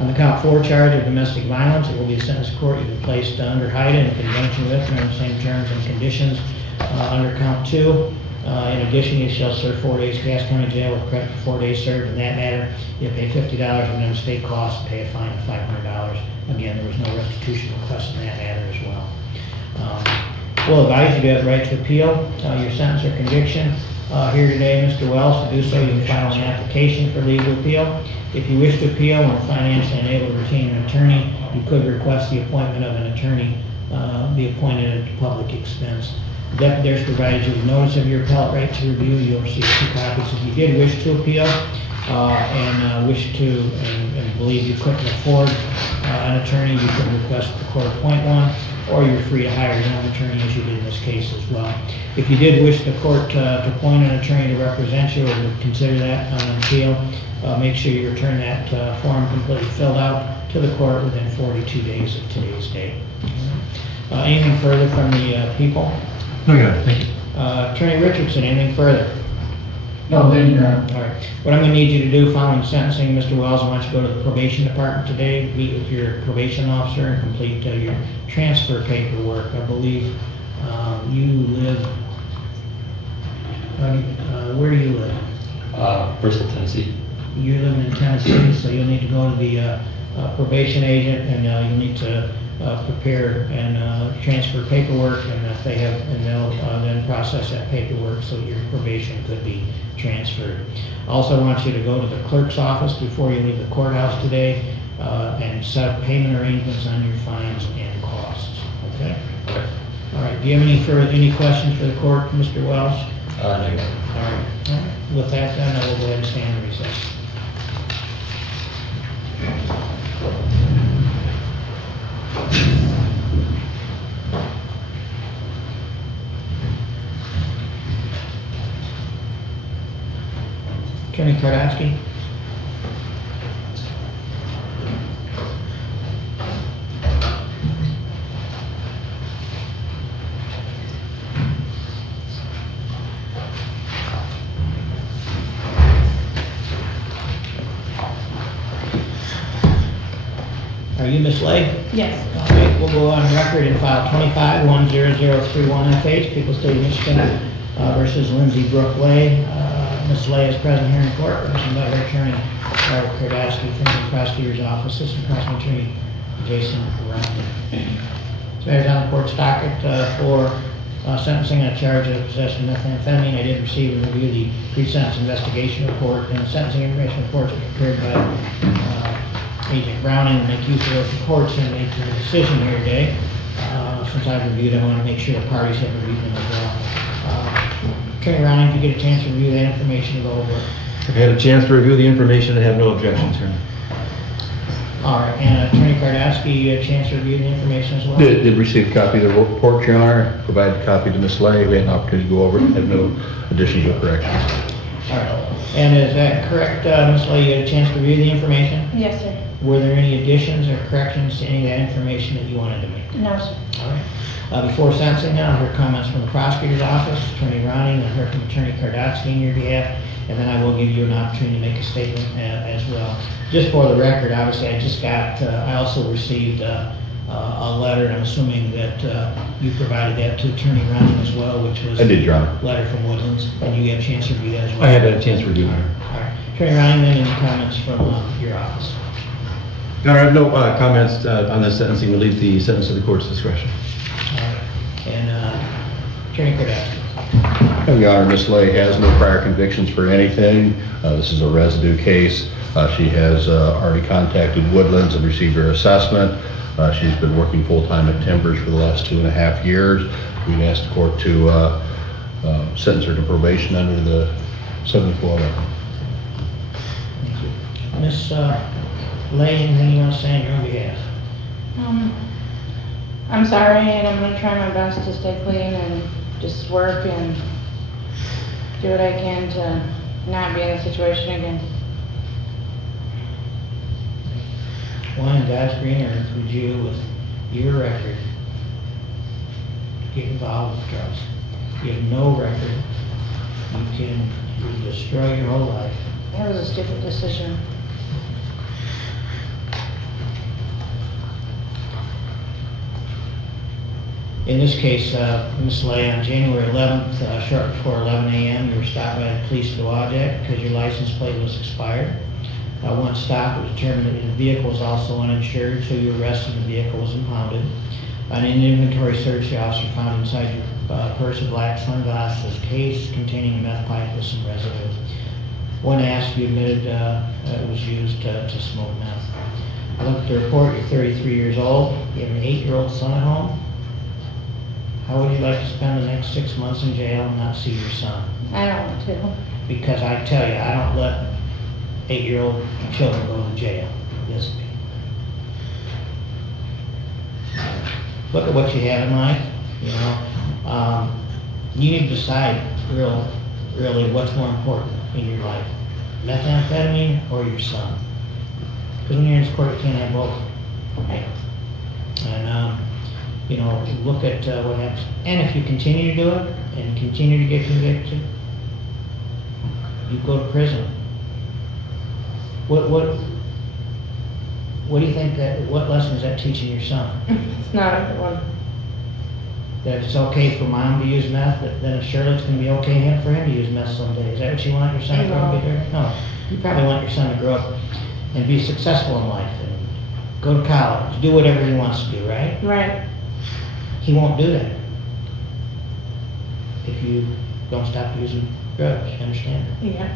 On the count 4 charge of domestic violence, it will be a sentence court. You'll be placed under HIDA in conjunction with and on the same terms and conditions. Under count 2, in addition, you shall serve 4 days Cass County Jail with credit for 4 days served. In that matter, you'll pay $50 minimum state costs, pay a fine of $500. Again, there was no restitution request in that matter as well. We'll advise you to have the right to appeal your sentence or conviction. Here today, Mr. Wells, to do so, you can file an application for leave to appeal. If you wish to appeal and are financially unable to retain an attorney, you could request the appointment of an attorney be appointed at public expense. The deputy provided you with notice of your appellate right to review. You'll receive 2 copies. If you did wish to appeal and wish to and believe you couldn't afford an attorney, you could request the court appoint one, or you're free to hire your own attorney as you did in this case as well. If you did wish the court to appoint an attorney to represent you or would consider that on an appeal, make sure you return that form completely filled out to the court within 42 days of today's date. Anything further from the people? No, Your Honor, thank you. Attorney Richardson, anything further? No, thank you, Your Honor. All right. What I'm going to need you to do following sentencing, Mr. Wells, I want you to go to the probation department today, meet with your probation officer, and complete your transfer paperwork. I believe you live, where do you live? Bristol, Tennessee. You're living in Tennessee, so you'll need to go to the probation agent, and you'll need to prepare and transfer paperwork, and if they have, and they'll then process that paperwork so your probation could be transferred. Also, I want you to go to the clerk's office before you leave the courthouse today and set up payment arrangements on your fines and costs. Okay? Okay. All right. Do you have any questions for the court, Mr. Wells? No. All right. With that, then I will go ahead and stand in recess. Attorney Kardowski? Are you Ms. Lay? Yes. Okay, we'll go on record and file 25-10031FH, People's State of Michigan versus Lindsay Brooke Lay. Ms. Lay is present here in court, represented by her attorney, Barrett Kardowski, from the prosecutor's office, assistant prosecuting attorney Jason Ryan. This matter is on the court's docket for sentencing on a charge of possession of methamphetamine. I did receive and review the pre-sentence investigation report and the sentencing information reports prepared by Agent Browning to make use of those reports and make a decision here today. Since I've reviewed them, I want to make sure the parties have reviewed them as well. Attorney Browning, if you get a chance to review that information, go over it. I've had a chance to review the information and have no objections, Your Honor. All right, and Attorney Kardowski, you had a chance to review the information as well? Did receive a copy of the report, Your Honor. Provided a copy to Ms. Lay. We had an opportunity to go over it. Have no additions or corrections. All right. And is that correct, Ms. Lay? You had a chance to review the information? Yes, sir. Were there any additions or corrections to any of that information that you wanted to make? No, sir. All right. Before sentencing now, I'll hear comments from the prosecutor's office, Attorney Ronning, and hear from Attorney Kardotsky on your behalf, and then I will give you an opportunity to make a statement as well. Just for the record, obviously, I also received a letter, and I'm assuming that you provided that to Attorney Ronning as well, which was I did, Your Honor. a letter from Woodlands, and you had a chance to review that as well. I had a chance to review it. All right. Attorney Ronning, then any comments from your office? Your Honor, I have no comments on this sentencing. We'll leave the sentence to the court's discretion. And Attorney Kardotsky. Your Honor, Ms. Lay has no prior convictions for anything. This is a residue case. She has already contacted Woodlands and received her assessment. She's been working full-time at Timbers for the last 2.5 years. We've asked the court to sentence her to probation under the 74 level. Ms. Lay, anything you want to say on your own behalf? I'm sorry, and I'm going to try my best to stay clean and just work and do what I can to not be in this situation again. Why in God's green earth would you, with your record, get involved with drugs? You have no record. You destroy your whole life. That was a stupid decision. In this case, Ms. Lay, on January 11th, short before 11 a.m., you were stopped by the police at the Wajak because your license plate was expired. Once stopped, it was determined that the vehicle was also uninsured, so you were arrested and the vehicle was impounded. On an inventory search, the officer found inside your purse a black sunglasses case containing a meth pipe with some residue. When asked, you admitted it was used to smoke meth. I looked at the report. You're 33 years old. You have an 8-year-old son at home. How would you like to spend the next 6 months in jail and not see your son? I don't want to. Because I tell you, I don't let 8-year-old children go to jail. Yes, me. Look at what you have in life. You need to decide really what's more important in your life, methamphetamine or your son. Because when you're in this court, you can't have both. Right. And look at what happens. And if you continue to do it and continue to get convicted, you go to prison. What do you think what lesson is that teaching your son? It's not a good one. That it's okay for mom to use meth, then surely it's going to be okay for him to use meth someday. Is that what you want your son to grow up to do? No. You probably want your son to grow up and be successful in life and go to college, do whatever he wants to do, right? Right. He won't do that if you don't stop using drugs. You understand? Yeah.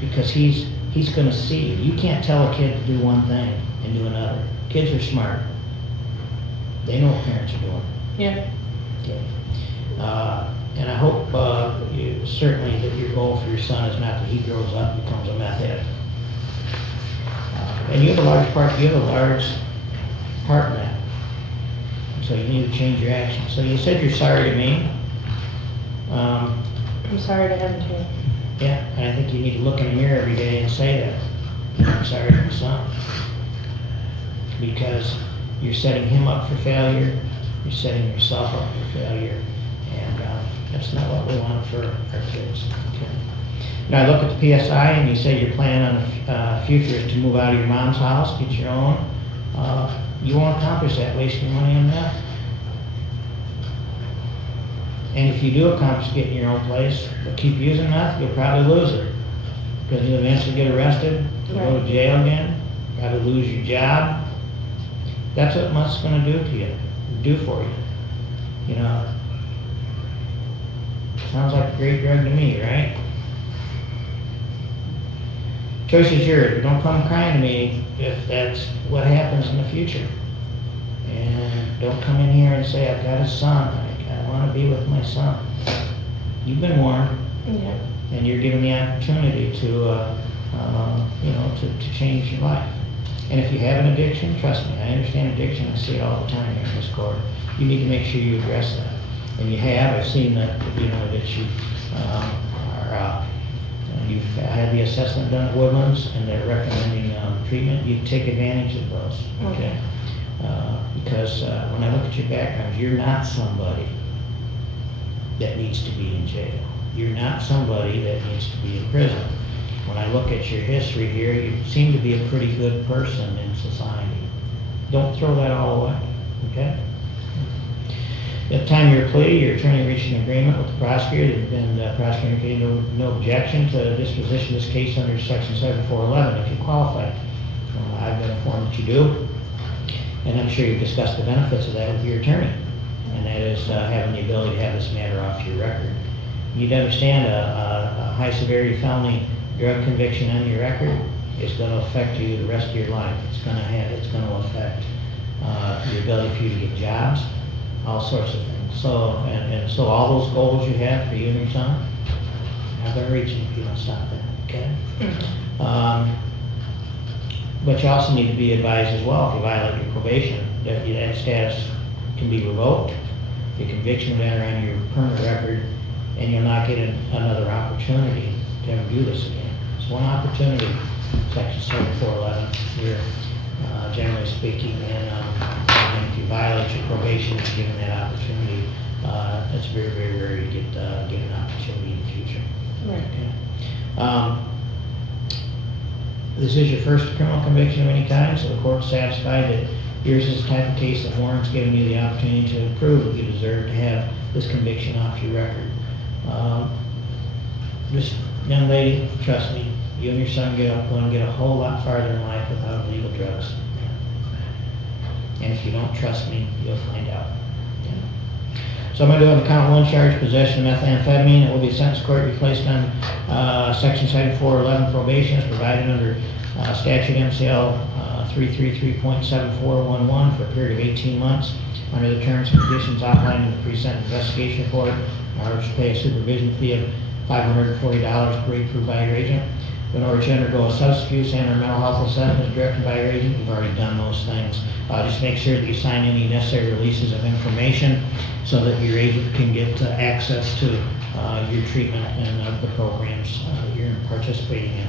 Because he's going to see you. You can't tell a kid to do one thing and do another. Kids are smart. They know what parents are doing. Yeah. Okay. And I hope certainly that your goal for your son is not that he grows up and becomes a meth head. And you have a large part in that. So you need to change your actions. So you said you're sorry to me. I'm sorry to him too. Yeah, and I think you need to look in the mirror every day and say that. I'm sorry to my son. Because you're setting him up for failure. You're setting yourself up for failure. And that's not what we want for our kids. Okay. Now I look at the PSI and you say your plan on the future is to move out of your mom's house, get your own. You won't accomplish that wasting money on meth. And if you do accomplish getting your own place, but keep using meth, you'll probably lose it. Because you'll eventually get arrested, you'll go to jail again, probably lose your job. That's what meth's going to do for you. Sounds like a great drug to me, right? Choice is yours. Don't come crying to me if that's what happens in the future. And don't come in here and say, I've got a son. I want to be with my son. You've been warned. Yeah. And you're given the opportunity to change your life. And if you have an addiction, trust me, I understand addiction. I see it all the time here in this court. You need to make sure you address that. And you have. I've seen that, that you you've had the assessment done at Woodlands and they're recommending treatment, you take advantage of those, okay? Because when I look at your background, you're not somebody that needs to be in jail. You're not somebody that needs to be in prison. When I look at your history here, you seem to be a pretty good person in society. Don't throw that all away, okay? At the time of your plea, your attorney reached an agreement with the prosecutor, and the prosecutor gave no objection to disposition of this case under Section 7411 if you qualify. I've been informed that you do, and I'm sure you've discussed the benefits of that with your attorney, and that is having the ability to have this matter off your record. You need to understand a high severity felony drug conviction on your record is going to affect you the rest of your life. It's going to affect your ability for you to get jobs, all sorts of things. So, and so all those goals you have for you and your son, you're not going to reach them if you don't stop that, okay? But you also need to be advised as well, if you violate your probation, that that status can be revoked, your conviction will enter on your permanent record, and you'll not get another opportunity to ever do this again. It's one opportunity, Section 7411 here, generally speaking, and if you violate your probation and given that opportunity, it's very, very rare to get an opportunity in the future. Right. Okay. This is your first criminal conviction of any kind, so the court's satisfied that yours is the type of case that warrants giving you the opportunity to prove that you deserve to have this conviction off your record. This young lady, trust me, you and your son going to get a whole lot farther in life without illegal drugs. And if you don't trust me, you'll find out. So I'm going to do on the count one charge, possession of methamphetamine. It will be a sentence court be placed on Section 7411 probation as provided under statute MCL 333.7411 for a period of 18 months under the terms and conditions outlined in the pre-sentence investigation report. Or to pay a supervision fee of $540 per approved by your agent. In order to undergo a substance abuse and or mental health assessment as directed by your agent, you've already done those things. Just make sure that you sign any necessary releases of information so that your agent can get access to your treatment and the programs you're participating in.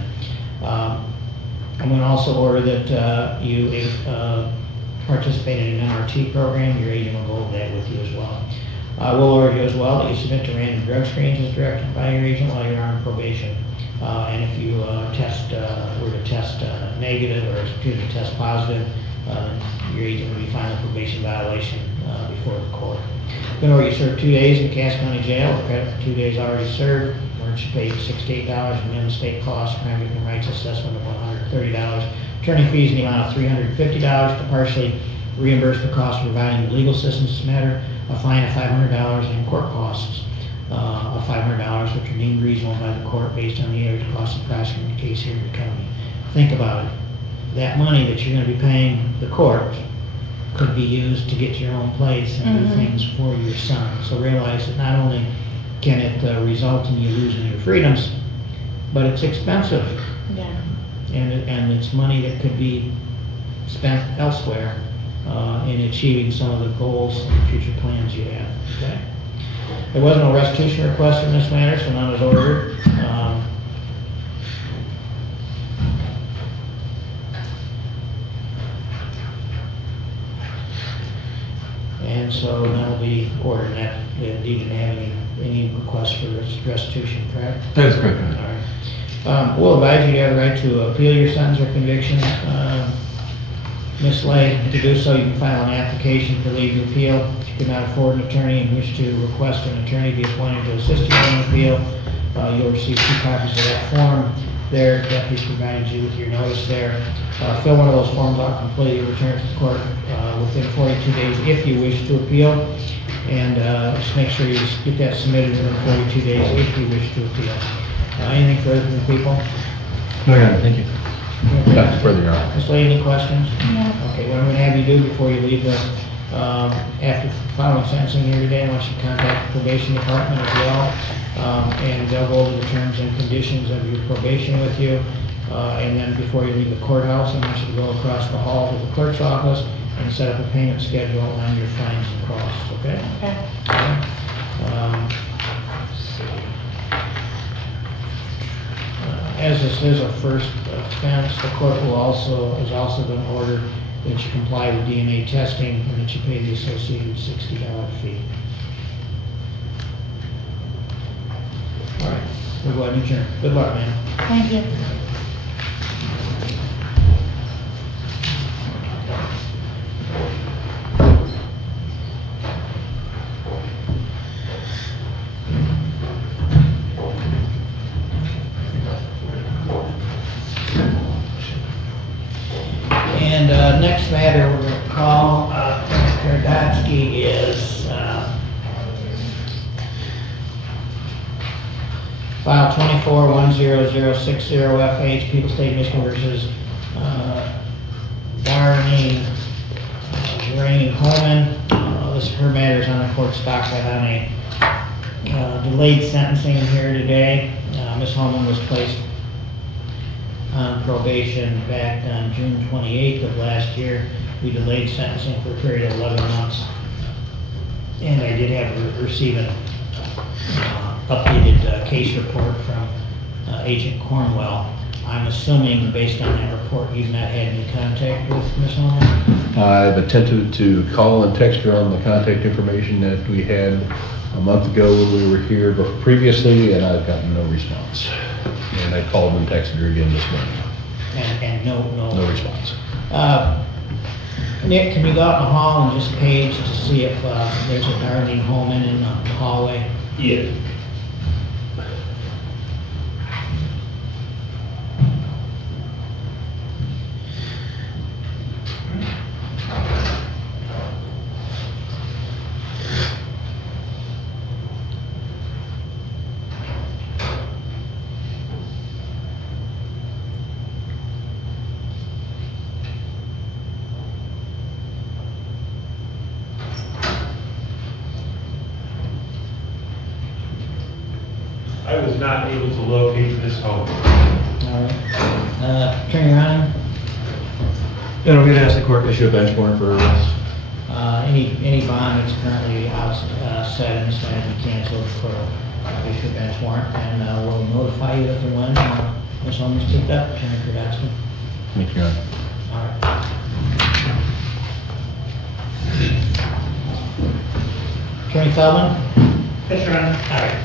I'm going to also order that you participate in an MRT program. Your agent will go over that with you as well. We'll order you as well that you submit to random drug screens as directed by your agent while you're on probation. And if you were to test negative or test positive, your agent will be filing a probation violation before the court. Then order you serve 2 days in Cass County Jail with credit for 2 days already served. Warrants you paid $6 to $8 and minimum state costs, crime victim rights assessment of $130. Attorney fees in the amount of $350 to partially reimburse the cost of providing legal assistance to matter, a fine of $500 and court costs of $500, which are deemed reasonable by the court based on the average cost of prosecuting the case here in the county. Think about it. That money that you're going to be paying the court could be used to get your own place and do things for your son. So realize that not only can it result in you losing your freedoms, but it's expensive. Yeah. And it's money that could be spent elsewhere in achieving some of the goals and future plans you have. Okay. There was no restitution request in this matter, so none was ordered. And so none will be ordered. That you didn't have any request for restitution, correct? That is correct. All right. We'll advise you to have the right to appeal your sentence or conviction. Ms. Lay, to do so, you can file an application for leave to appeal. If you cannot afford an attorney and wish to request an attorney be appointed to assist you in the appeal, you'll receive 2 copies of that form. There, deputies provided you with your notice there. Fill one of those forms out completely, return it to the court within 42 days if you wish to appeal. And just make sure you get that submitted within 42 days if you wish to appeal. Anything further from the people? No, Your Honor, thank you. Nothing further, Your Honor. Ms. Lay, any questions? No. Okay, what I'm going to have you do before you leave after following sentencing here today, I want you to contact the probation department as well, and they'll go over the terms and conditions of your probation with you. And then before you leave the courthouse, I want you to go across the hall to the clerk's office and set up a payment schedule on your fines and costs, okay? Okay. as this is a first offense, the court is also going to order that you comply with DNA testing and that you pay the associated $60 fee. All right, we'll go ahead and adjourn. Good luck, man. Thank you. And next matter we're going to call Mr. Dotsky is file 24-10060FH, People State of Michigan versus Carne Hullman. Her matter is on the court's docket on a delayed sentencing here today. Ms. Hullman was placed on probation back on June 28th of last year. We delayed sentencing for a period of 11 months. And I did have receive an updated case report from Agent Cornwell. I'm assuming, based on that report, you've not had any contact with Ms. Hullman? I've attempted to call and text her on the contact information that we had a month ago when we were here previously, and I've gotten no response. And I called and texted her again this morning. And no response. Nick, can you go out in the hall and just page to see if there's a Carne Hullman in the hallway? Yeah. I was not able to locate this home. All right. Attorney Ryan? And I'm going to ask the court to issue a bench warrant for arrest. Any bond that's currently set and is going to be canceled for issue a bench warrant, and we'll notify you if and when Ms. Hullman's picked up. Attorney Kurdatsky? Thank you, Your Honor. All right. Attorney Feldman? Yes, Your Honor. All right.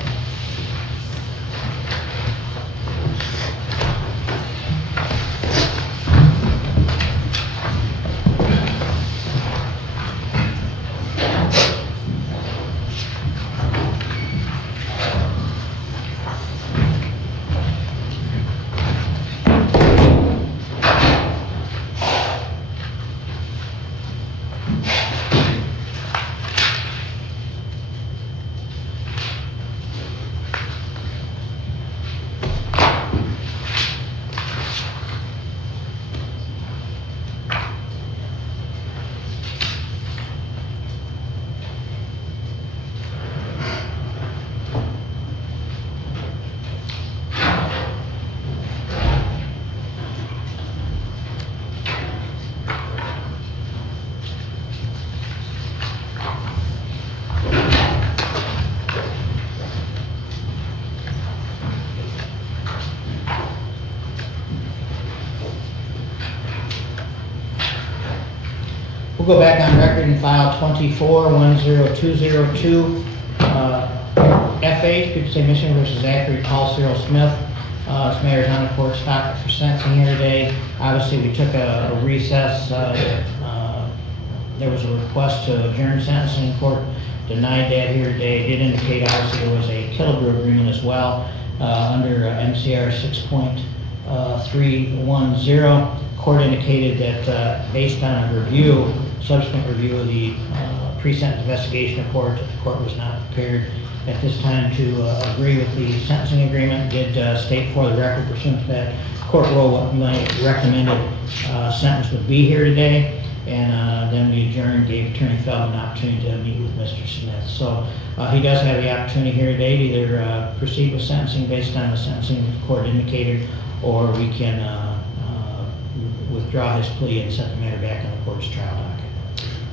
We'll go back on record and file 24-10202 FH, People State of Michigan versus Zachary Smith. This matter is on the court's docket for sentencing here today. Obviously, we took a recess. There was a request to adjourn sentencing. Court denied that here today. It did indicate, obviously, there was a Killebrew agreement as well under MCR 6.310. Court indicated that based on a subsequent review of the pre-sentence investigation report, the court was not prepared at this time to agree with the sentencing agreement. Did state for the record pursuant to that court rule what my recommended sentence would be here today. And then we adjourned, gave Attorney Feldman an opportunity to meet with Mr. Smith. So he does have the opportunity here today to either proceed with sentencing based on the sentencing the court indicated, or we can withdraw his plea and set the matter back on the court's trial docket.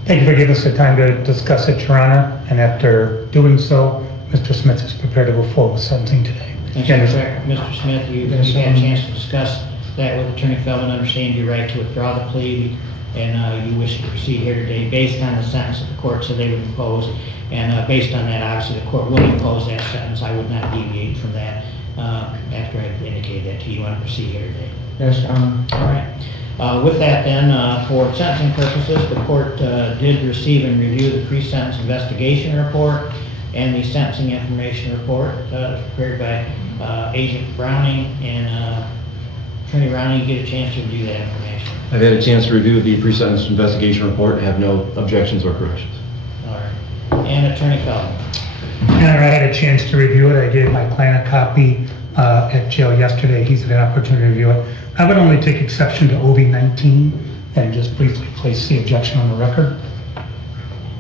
Thank you for giving us the time to discuss it, Your Honor. And after doing so, Mr. Smith is prepared to go forward with sentencing today. And so, Mr. Smith, you had a chance to discuss that with Attorney Feldman, understand your right to withdraw the plea, and you wish to proceed here today based on the sentence that the court said they would impose, and based on that, obviously, the court will impose that sentence. I would not deviate from that after I've indicated that to you. You want to proceed here today? Yes, Your Honor. All right. With that then, for sentencing purposes, the court did receive and review the pre-sentence investigation report and the sentencing information report prepared by Agent Browning, and Attorney Browning, you get a chance to review that information. I've had a chance to review the pre-sentence investigation report and have no objections or corrections. All right. And Attorney Feldman. And I had a chance to review it. I gave my client a copy at jail yesterday. He's had an opportunity to review it. I would only take exception to OB-19 and just briefly place the objection on the record.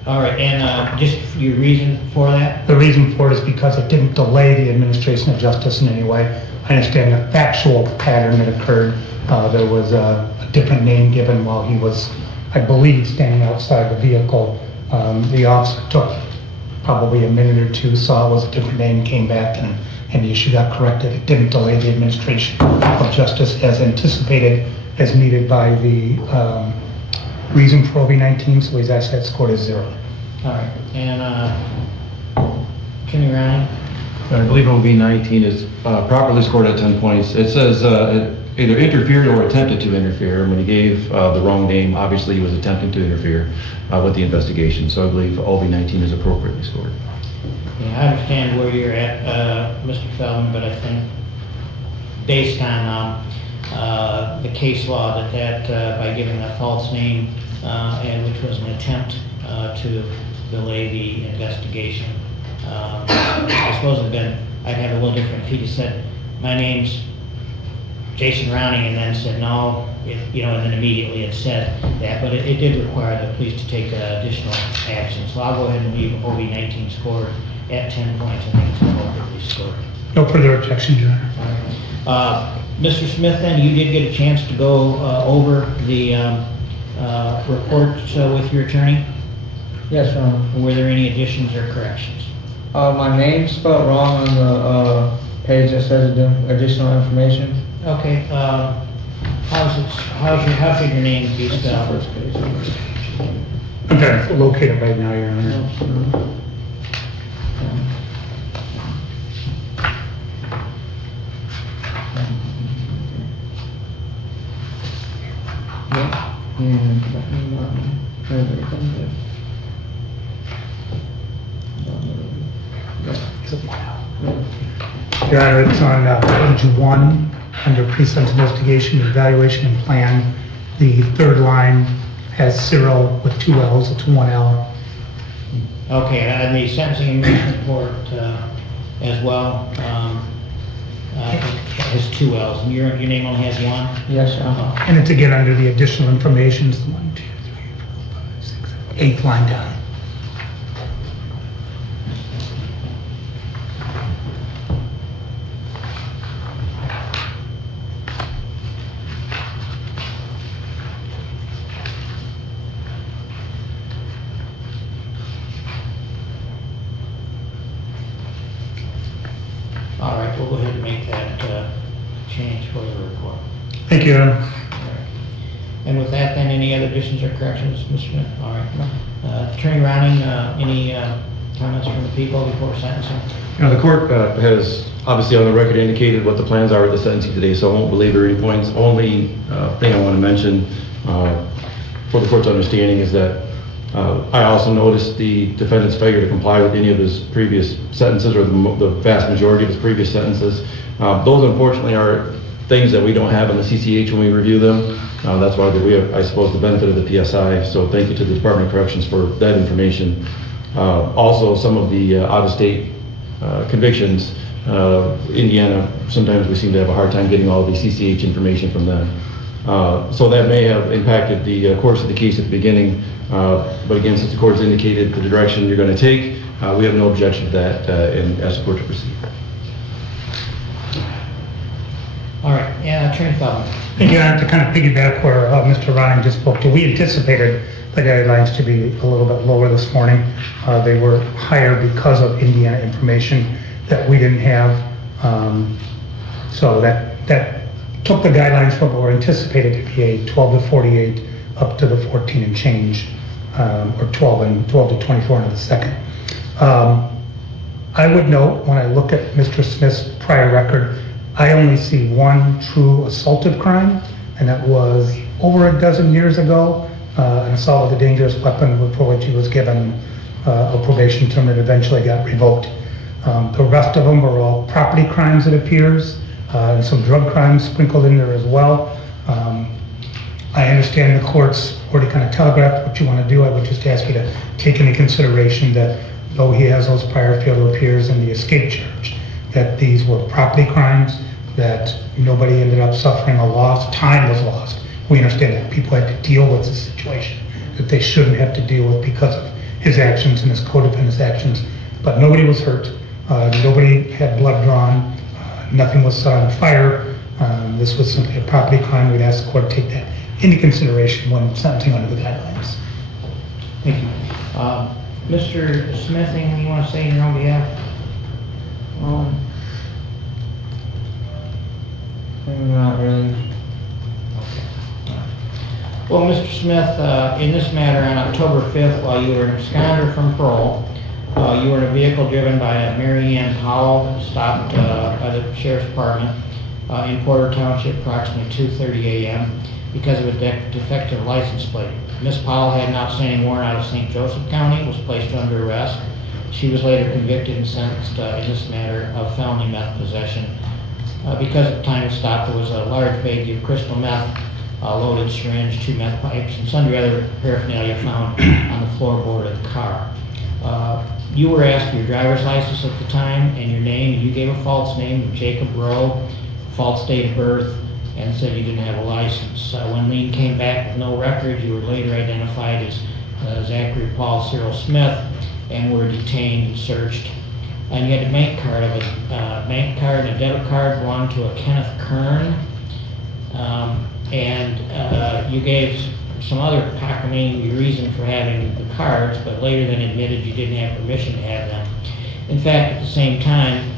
All right, and just your reason for that? The reason for it is because it didn't delay the administration of justice in any way. I understand the factual pattern that occurred. There was a different name given while he was, I believe, standing outside the vehicle. The officer took probably a minute or two, saw it was a different name, came back, and the issue got corrected. It didn't delay the administration of justice as anticipated, as needed by the reason for OB-19, so he's asked that score is 0. All right, and Attorney Ryan? I believe OB-19 is properly scored at 10 points. It says either interfered or attempted to interfere. When he gave the wrong name, obviously he was attempting to interfere with the investigation. So I believe OB-19 is appropriately scored. Yeah, I understand where you're at, Mr. Feldman, but I think based on the case law that by giving a false name, and which was an attempt to delay the investigation, I suppose I'd have a little different if he just said, my name's Jason Rowney, and then said no, and then immediately had said that, but it did require the police to take additional action. So I'll go ahead and leave OB-19 scored at 10 points. I think it's appropriately scored. No further objection, Your Honor. Mr. Smith, then, you did get a chance to go over the report with your attorney? Yes, Your Honor. Were there any additions or corrections? My name's spelled wrong on the page that says additional information. Okay. How should your name be spelled? First page. I'm trying to locate it right now, Your Honor. Your Honor, it's on page 1 under pre-sentence investigation, evaluation, and plan. The third line has Cyril with 2 L's, it's 1 L. Okay, and the sentencing report as well has 2 L's, and your name only has 1? Yes, Your Honor. And it's again under the additional information, it's 1, 2, 3, 4, 5, 6, 7, 8th line down. All right, we'll go ahead and make that change for the report. Thank you, Your Honor. And with that, then, any other additions or corrections, Mr. Smith? All right. Attorney Rowning, any comments from the people before sentencing? The court has obviously on the record indicated what the plans are at the sentencing today, so I won't belabor any points. Only thing I want to mention for the court's understanding is that I also noticed the defendant's failure to comply with any of his previous sentences, or the vast majority of his previous sentences. Those, unfortunately, are things that we don't have in the CCH when we review them. That's why we have, I suppose, the benefit of the PSI. So thank you to the Department of Corrections for that information. Also, some of the out-of-state convictions, Indiana, sometimes we seem to have a hard time getting all of the CCH information from them. So that may have impacted the course of the case at the beginning. But again, since the court's indicated the direction you're going to take, we have no objection to that and ask the court to proceed. All right, Attorney Feldman. And you have to kind of piggyback where Mr. Ryan just spoke to. We anticipated the guidelines to be a little bit lower this morning. They were higher because of Indiana information that we didn't have. So that took the guidelines from what were anticipated to be a 12 to 48 up to the 14 and change, or 12 to 24 into the second. I would note, when I look at Mr. Smith's prior record, I only see one true assaultive crime, and that was over a dozen years ago, an assault with a dangerous weapon for which he was given a probation term that eventually got revoked. The rest of them were all property crimes, it appears, and some drug crimes sprinkled in there as well. I understand the court's already kind of telegraphed what you want to do. I would just ask you to take into consideration that though he has those prior failure appears in the escape charge, that these were property crimes, that nobody ended up suffering a loss, time was lost. We understand that people had to deal with the situation that they shouldn't have to deal with because of his actions and his co-defendant's actions, but nobody was hurt. Nobody had blood drawn. Nothing was set on fire. This was simply a property crime. We'd ask the court to take that into consideration when sentencing under the guidelines. Thank you. Mr. Smith, anything you want to say in your own behalf? Not really. Well, Mr. Smith, in this matter, on October 5th, while you were an absconder from parole, you were in a vehicle driven by a Mary Ann Powell, stopped by the Sheriff's Department in Porter Township approximately 2:30 a.m. because of a defective license plate. Ms. Powell had an outstanding warrant out of St. Joseph County, was placed under arrest. She was later convicted and sentenced in this matter of felony meth possession. Because at the time of stop, there was a large baggie of crystal meth, a loaded syringe, 2 meth pipes, and sundry other paraphernalia found on the floorboard of the car. You were asked your driver's license at the time and your name, and you gave a false name of Jacob Rowe, false date of birth, and said you didn't have a license. When Lean came back with no record, you were later identified as Zachary Cyril Smith and were detained and searched. And you had a bank card and a debit card belonged to a Kenneth Kern, and you gave some other cockamamie reason for having the cards, but later then admitted you didn't have permission to have them. In fact, at the same time,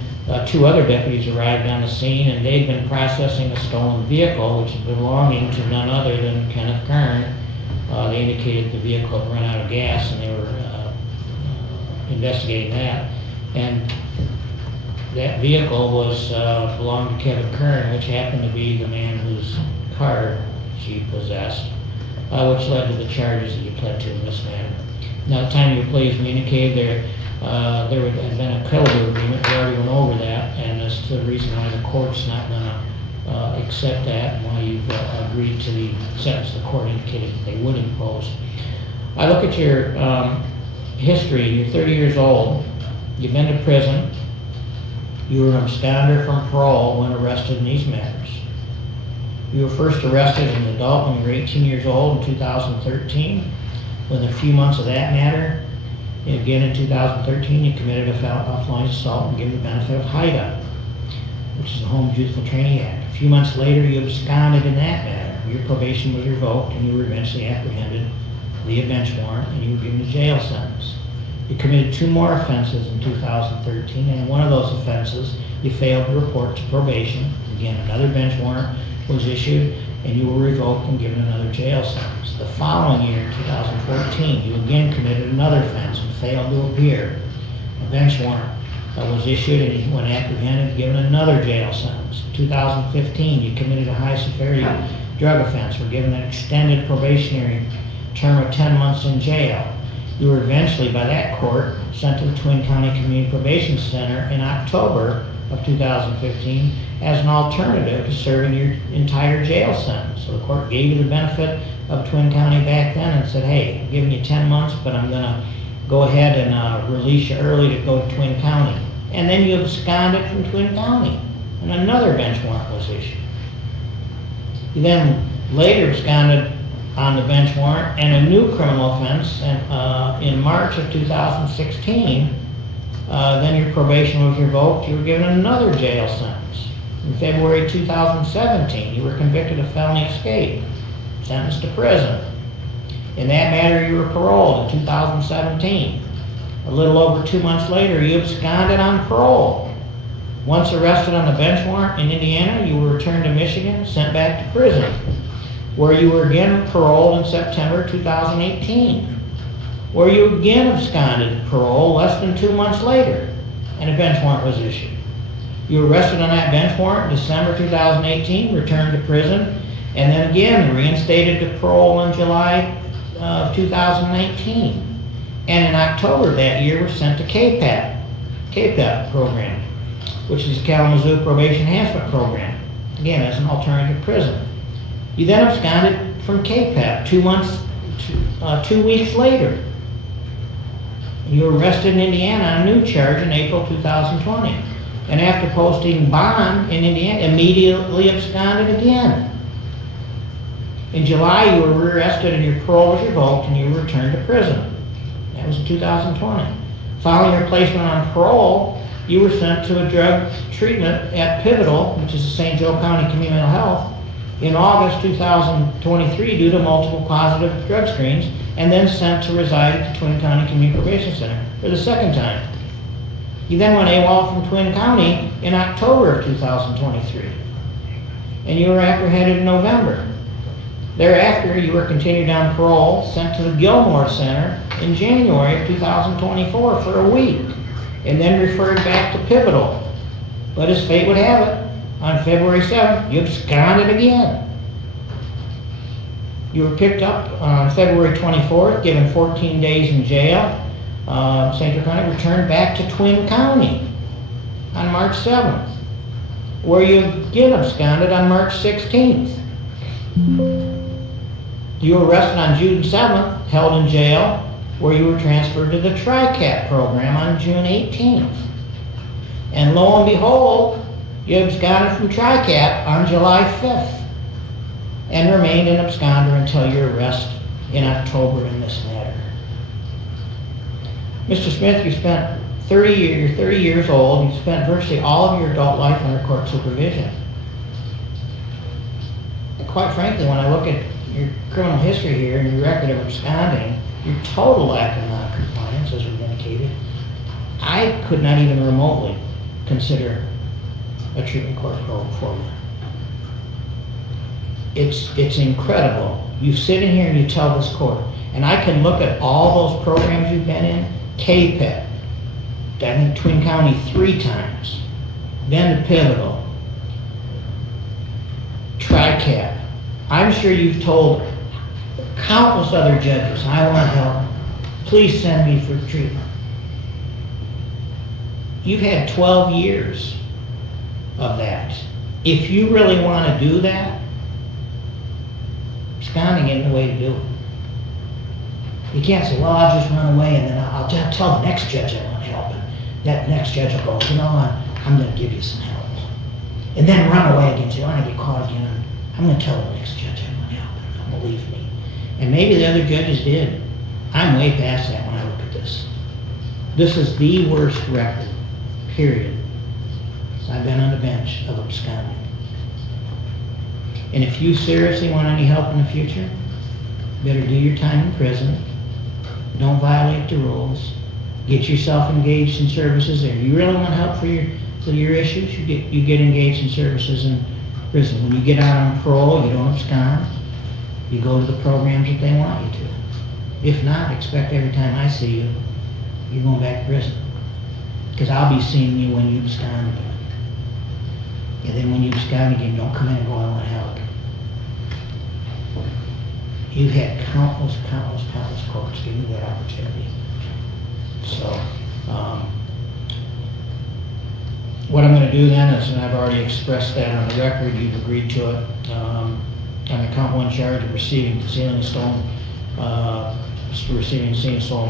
2 other deputies arrived on the scene, and they'd been processing a stolen vehicle, which is belonging to none other than Kenneth Kern. They indicated the vehicle had run out of gas, and they were investigating that. And that vehicle was belonged to Kevin Kern, which happened to be the man whose card she possessed, which led to the charges that you pled to in this matter. Now, at the time of your plea, as we indicated, there had been a creditor agreement. We already went over that, and that's the reason why the court's not going to accept that, and why you've agreed to the sentence the court indicated that they would impose. I look at your history. You're 30 years old. You've been to prison. You were an absconder from parole when arrested in these matters. You were first arrested as an adult when you were 18 years old in 2013. Within a few months of that matter, again in 2013, you committed a felony assault and given the benefit of HIDA, which is the Home Youthful Training Act. A few months later, you absconded in that matter. Your probation was revoked and you were eventually apprehended via bench warrant and you were given a jail sentence. You committed 2 more offenses in 2013, and in one of those offenses, you failed to report to probation. Again, another bench warrant was issued, and you were revoked and given another jail sentence. The following year, in 2014, you again committed another offense and failed to appear. A bench warrant was issued, and you, when apprehended, given another jail sentence. In 2015, you committed a high-severity drug offense, were given an extended probationary term of 10 months in jail. You were eventually, by that court, sent to the Twin County Community Probation Center in October of 2015 as an alternative to serving your entire jail sentence. So the court gave you the benefit of Twin County back then and said, hey, I'm giving you 10 months, but I'm going to go ahead and release you early to go to Twin County. And then you absconded from Twin County, and another bench warrant was issued. You then later absconded on the bench warrant and a new criminal offense, and in March of 2016, then your probation was revoked. You were given another jail sentence. In February 2017, you were convicted of felony escape, sentenced to prison. In that matter, you were paroled in 2017. A little over 2 months later, you absconded on parole. Once arrested on a bench warrant in Indiana, you were returned to Michigan, sent back to prison, where you were again paroled in September 2018, where you again absconded parole less than 2 months later, and a bench warrant was issued. You were arrested on that bench warrant in December 2018, returned to prison, and then again reinstated to parole in July of 2019. And in October of that year, were sent to KPAP program, which is the Kalamazoo Probation Enhancement Program, again as an alternative prison. You then absconded from KPAP 2 weeks later. You were arrested in Indiana on a new charge in April 2020. And after posting bond in Indiana, immediately absconded again. In July, you were rearrested and your parole was revoked and you were returned to prison. That was in 2020. Following your placement on parole, you were sent to a drug treatment at Pivotal, which is the St. Joe County Community Mental Health, in August 2023 due to multiple positive drug screens, and then sent to reside at the Twin County Community Probation Center for the second time. You then went AWOL from Twin County in October of 2023, and you were apprehended in November. Thereafter, you were continued on parole, sent to the Gilmore Center in January of 2024 for a week, and then referred back to Pivotal. But as fate would have it, on February 7th, you absconded again. You were picked up on February 24th, given 14 days in jail. St. Joe County returned back to Twin County on March 7th, where you again absconded on March 16th. You were arrested on June 7th, held in jail, where you were transferred to the TRICAT program on June 18th. And lo and behold, you absconded from TRICAT on July 5th and remained an absconder until your arrest in October in this matter. Mr. Smith, you spent 30 years, you're 30 years old, you spent virtually all of your adult life under court supervision. And quite frankly, when I look at your criminal history here and your record of absconding, your total lack of non-compliance, as we've indicated, I could not even remotely consider a treatment court parole for you. It's incredible. You sit in here and you tell this court, and I can look at all those programs you've been in, KPEP, then in Twin County 3 times, then to Pivotal, TRICAT. I'm sure you've told countless other judges, I want help, please send me for treatment. You've had 12 years of that. If you really want to do that, absconding isn't the way to do it. You can't say, well, I'll just run away and then I'll tell the next judge I want help. And that next judge will go, you know, I'm going to give you some help. And then run away again and say, when I get caught again, I'm going to tell the next judge I want help and they'll believe me. And maybe the other judges did. I'm way past that when I look at this. This is the worst record, period. I've been on the bench of absconding. And if you seriously want any help in the future, better do your time in prison. Don't violate the rules. Get yourself engaged in services there. You really want help for your issues, you get engaged in services in prison. When you get out on parole, you don't abscond. You go to the programs that they want you to. If not, expect every time I see you, you're going back to prison. Because I'll be seeing you when you abscond again. And then when you abscond again, don't come in and go, I want help. You've had countless courts give you that opportunity. So, what I'm going to do then is, and I've already expressed that on the record, you've agreed to it, on the count 1 charge of receiving, stealing, stolen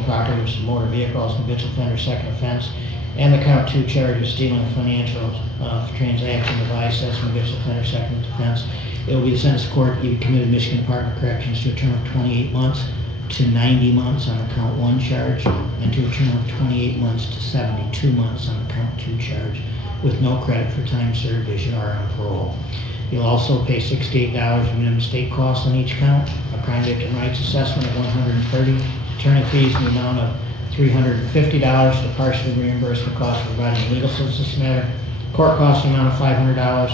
property, which is motor vehicles, habitual offender, second offense, and the count 2 charge of stealing a financial transaction device, that's an habitual offender, second offense. It will be the sentence court, you committed Michigan Department of Corrections to a term of 28 months to 90 months on the count 1 charge, and to a term of 28 months to 72 months on the count 2 charge, with no credit for time served as you are on parole. You'll also pay $68 minimum state costs on each count, a crime victim rights assessment of $130, attorney fees in the amount of $350 to partially reimburse the cost of providing legal assistance in this matter, Court costs the amount of $500,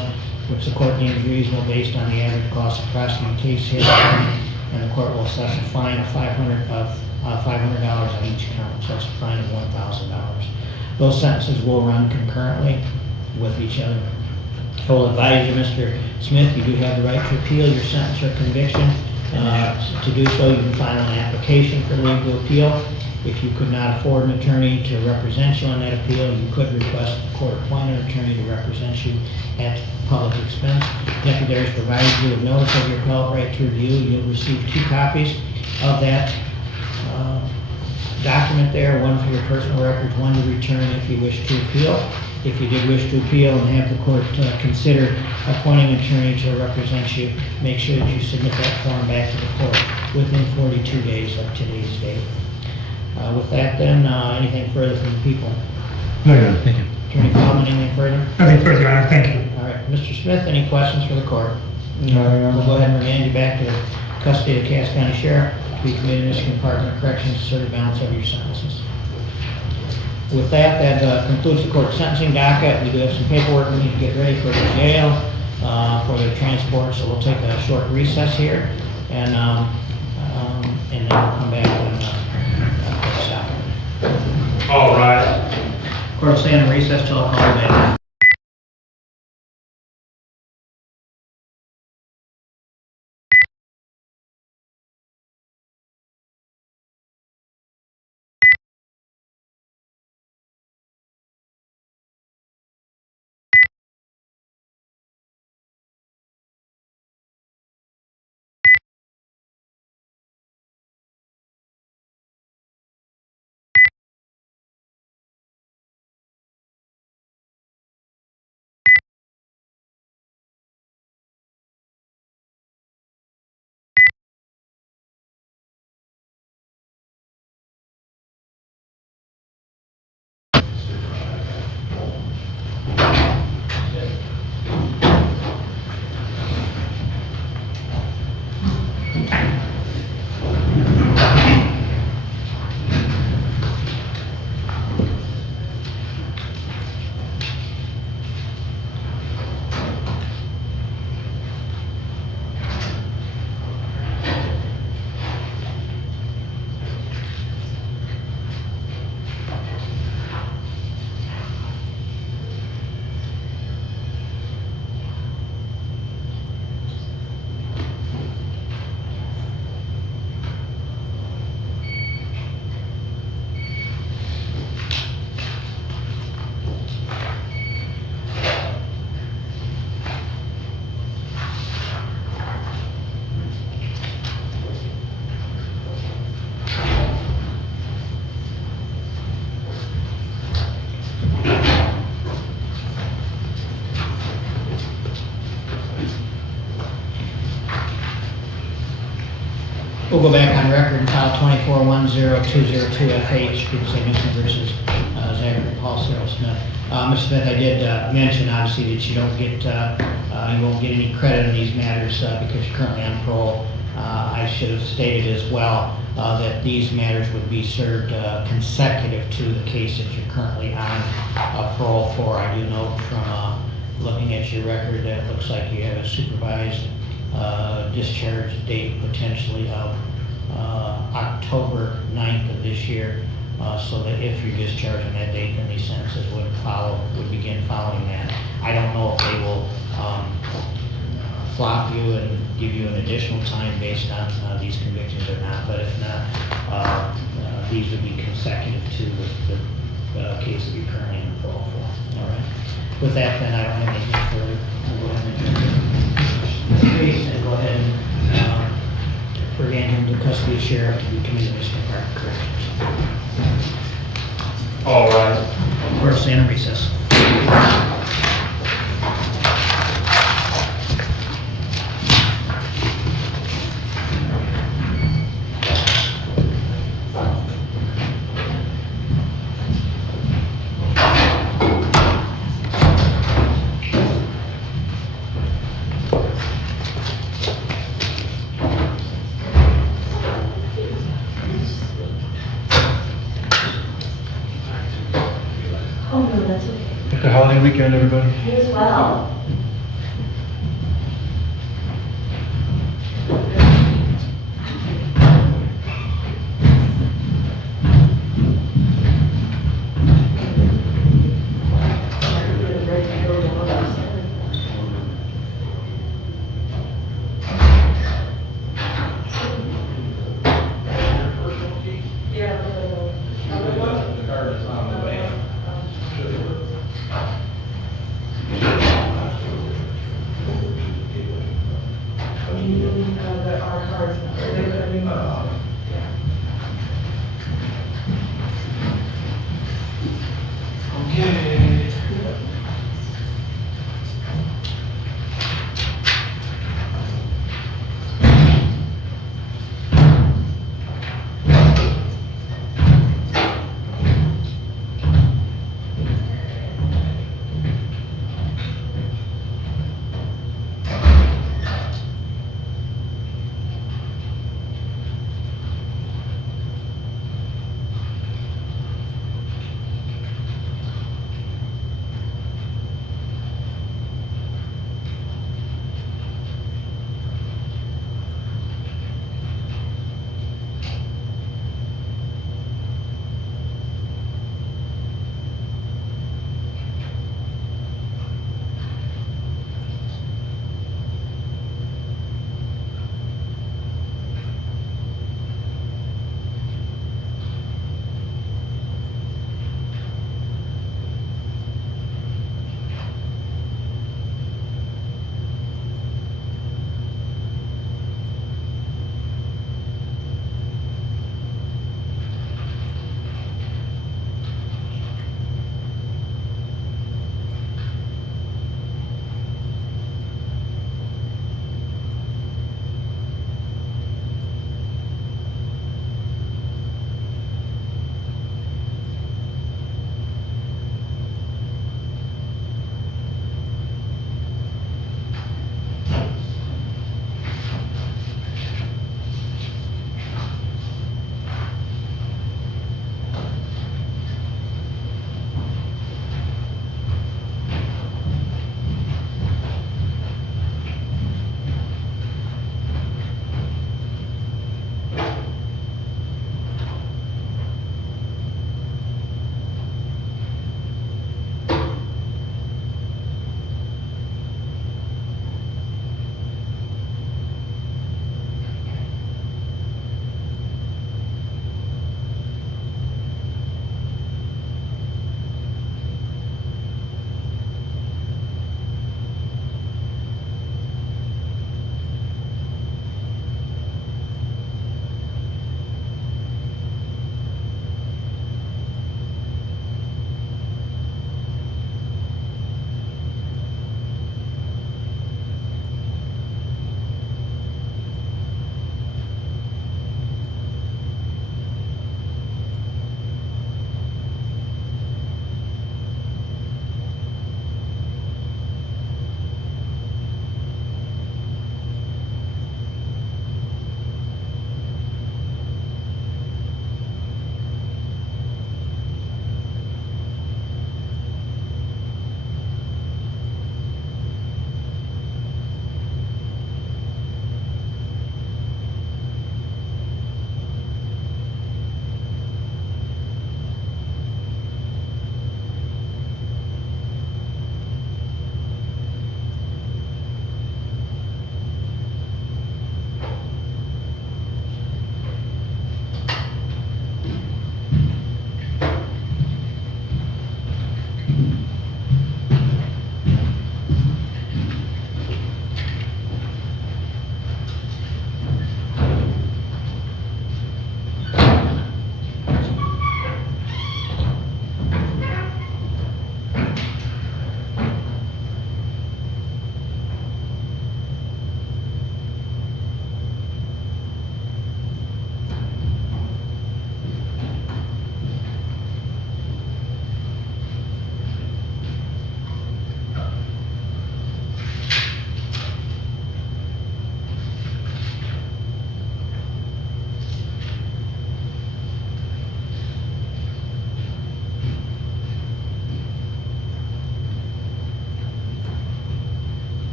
which the court deems reasonable based on the average cost of prosecuting case here, and the court will assess a fine of $500 on each count, so that's a fine of $1,000. Those sentences will run concurrently with each other. I will advise you, Mr. Smith, you do have the right to appeal your sentence or conviction. To do so, you can file an application for leave to appeal. If you could not afford an attorney to represent you on that appeal, you could request a court-appointed attorney to represent you at public expense. Deputy provided you with notice of your appellate right to review. You'll receive 2 copies of that document there, one for your personal records, one to return if you wish to appeal. If you did wish to appeal and have the court consider appointing an attorney to represent you, make sure that you submit that form back to the court within 42 days of today's date. With that then, anything further from the people? No, Your Honor. Thank you. Attorney Hullman, anything further? Nothing further, Your Honor. Thank you. All right, Mr. Smith, any questions for the court? No, we'll go ahead and remand you back to custody of Cass County Sheriff to be committed to Michigan Department of Corrections to serve the balance of your sentences. With that, that concludes the court sentencing docket. We do have some paperwork we need to get ready for the jail, for the transport, so we'll take a short recess here, and then we'll come back and stop. All right. Court will stay in recess till I call you back. We'll go back on record and file 24-10202FH, people say Nixon versus Zachary Smith. Mr. Smith, I did mention obviously that you don't get, you won't get any credit in these matters because you're currently on parole. I should have stated as well that these matters would be served consecutive to the case that you're currently on parole for. I do note from looking at your record that it looks like you have a supervised discharge date potentially of October 9th of this year, so that if you're discharged on that date, then these sentences would begin following that. I don't know if they will flop you and give you an additional time based on these convictions or not, but if not, these would be consecutive to the case that you're currently in parole for. All right. With that, then I don't have anything further. We'll go ahead and adjourn this case and go ahead and remand him to custody of sheriff to be committed to Michigan Department of Corrections. All right. Court will stand in recess. Mr. Howley, we weekend, everybody. You as well.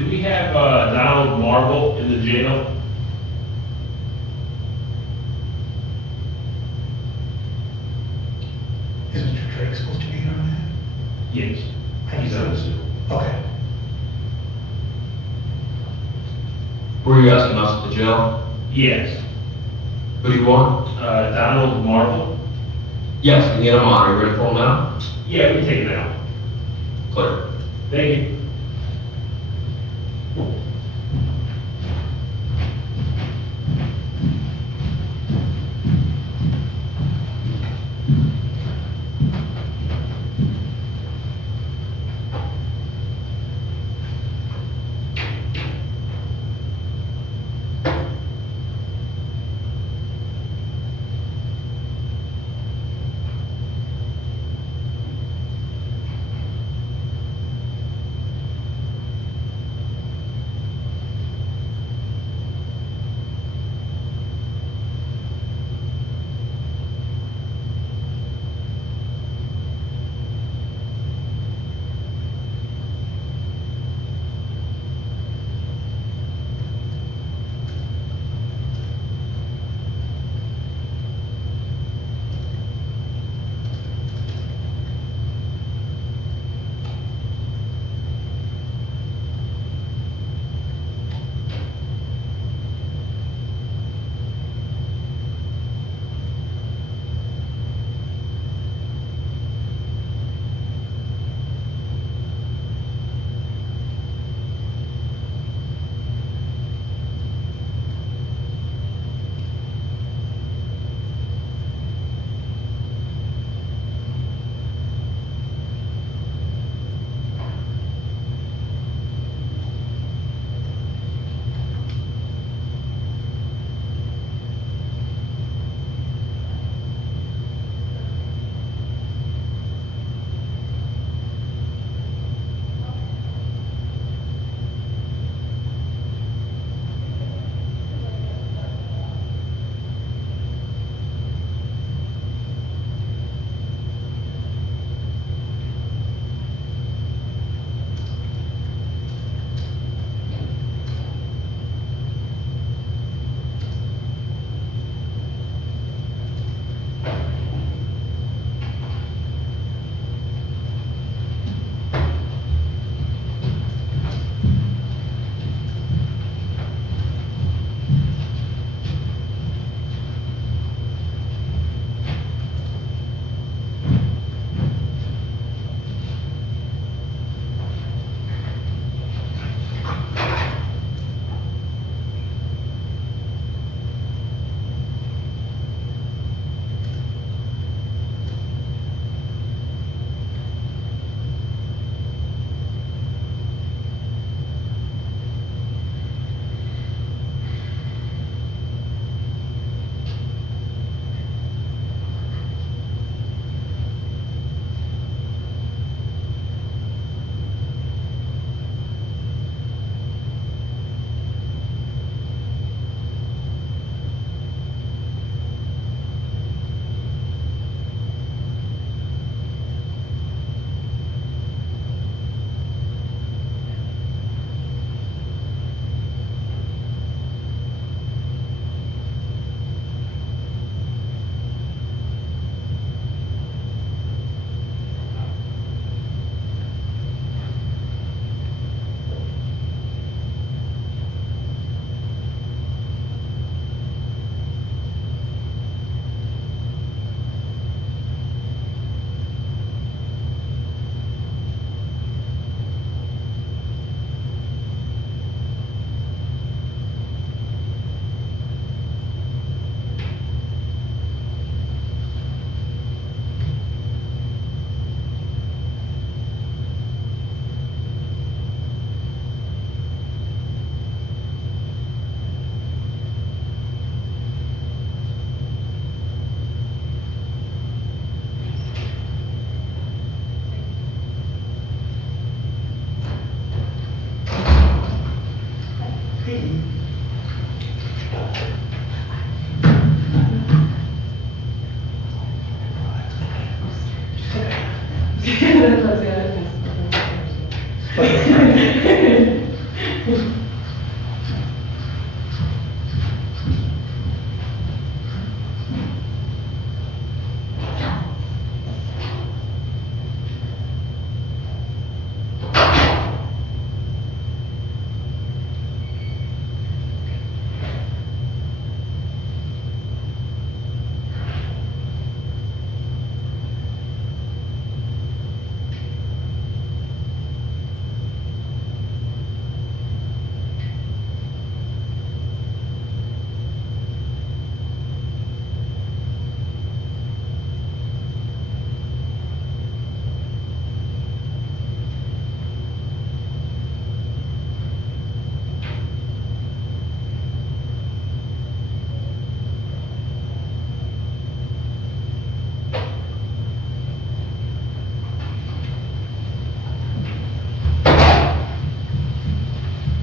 Do we have Donald Marble in the jail? Is Mr. Drake supposed to be here on that? Yes. He's on the Zoom. Okay. Were you asking us at the jail? Yes. Who do you want? Donald Marble? Yes, we can get him on. Are you ready for him now? Yeah, we can take it out. Clear. Thank you.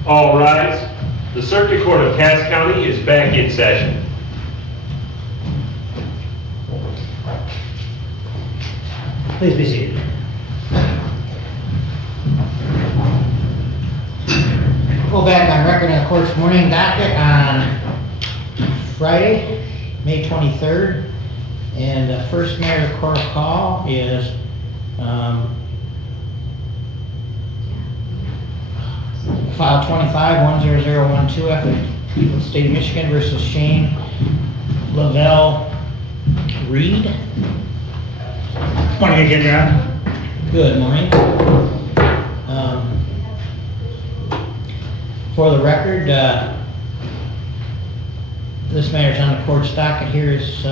All rise. The Circuit Court of Cass County is back in session. Please be seated. Go back on record in the court's morning docket on Friday, May 23rd. And the first matter of the court call is file 25-10012 State of Michigan versus Shane Lavelle Reed. Morning again, Your Honor. Good morning. For the record, this matter is on the court's docket here is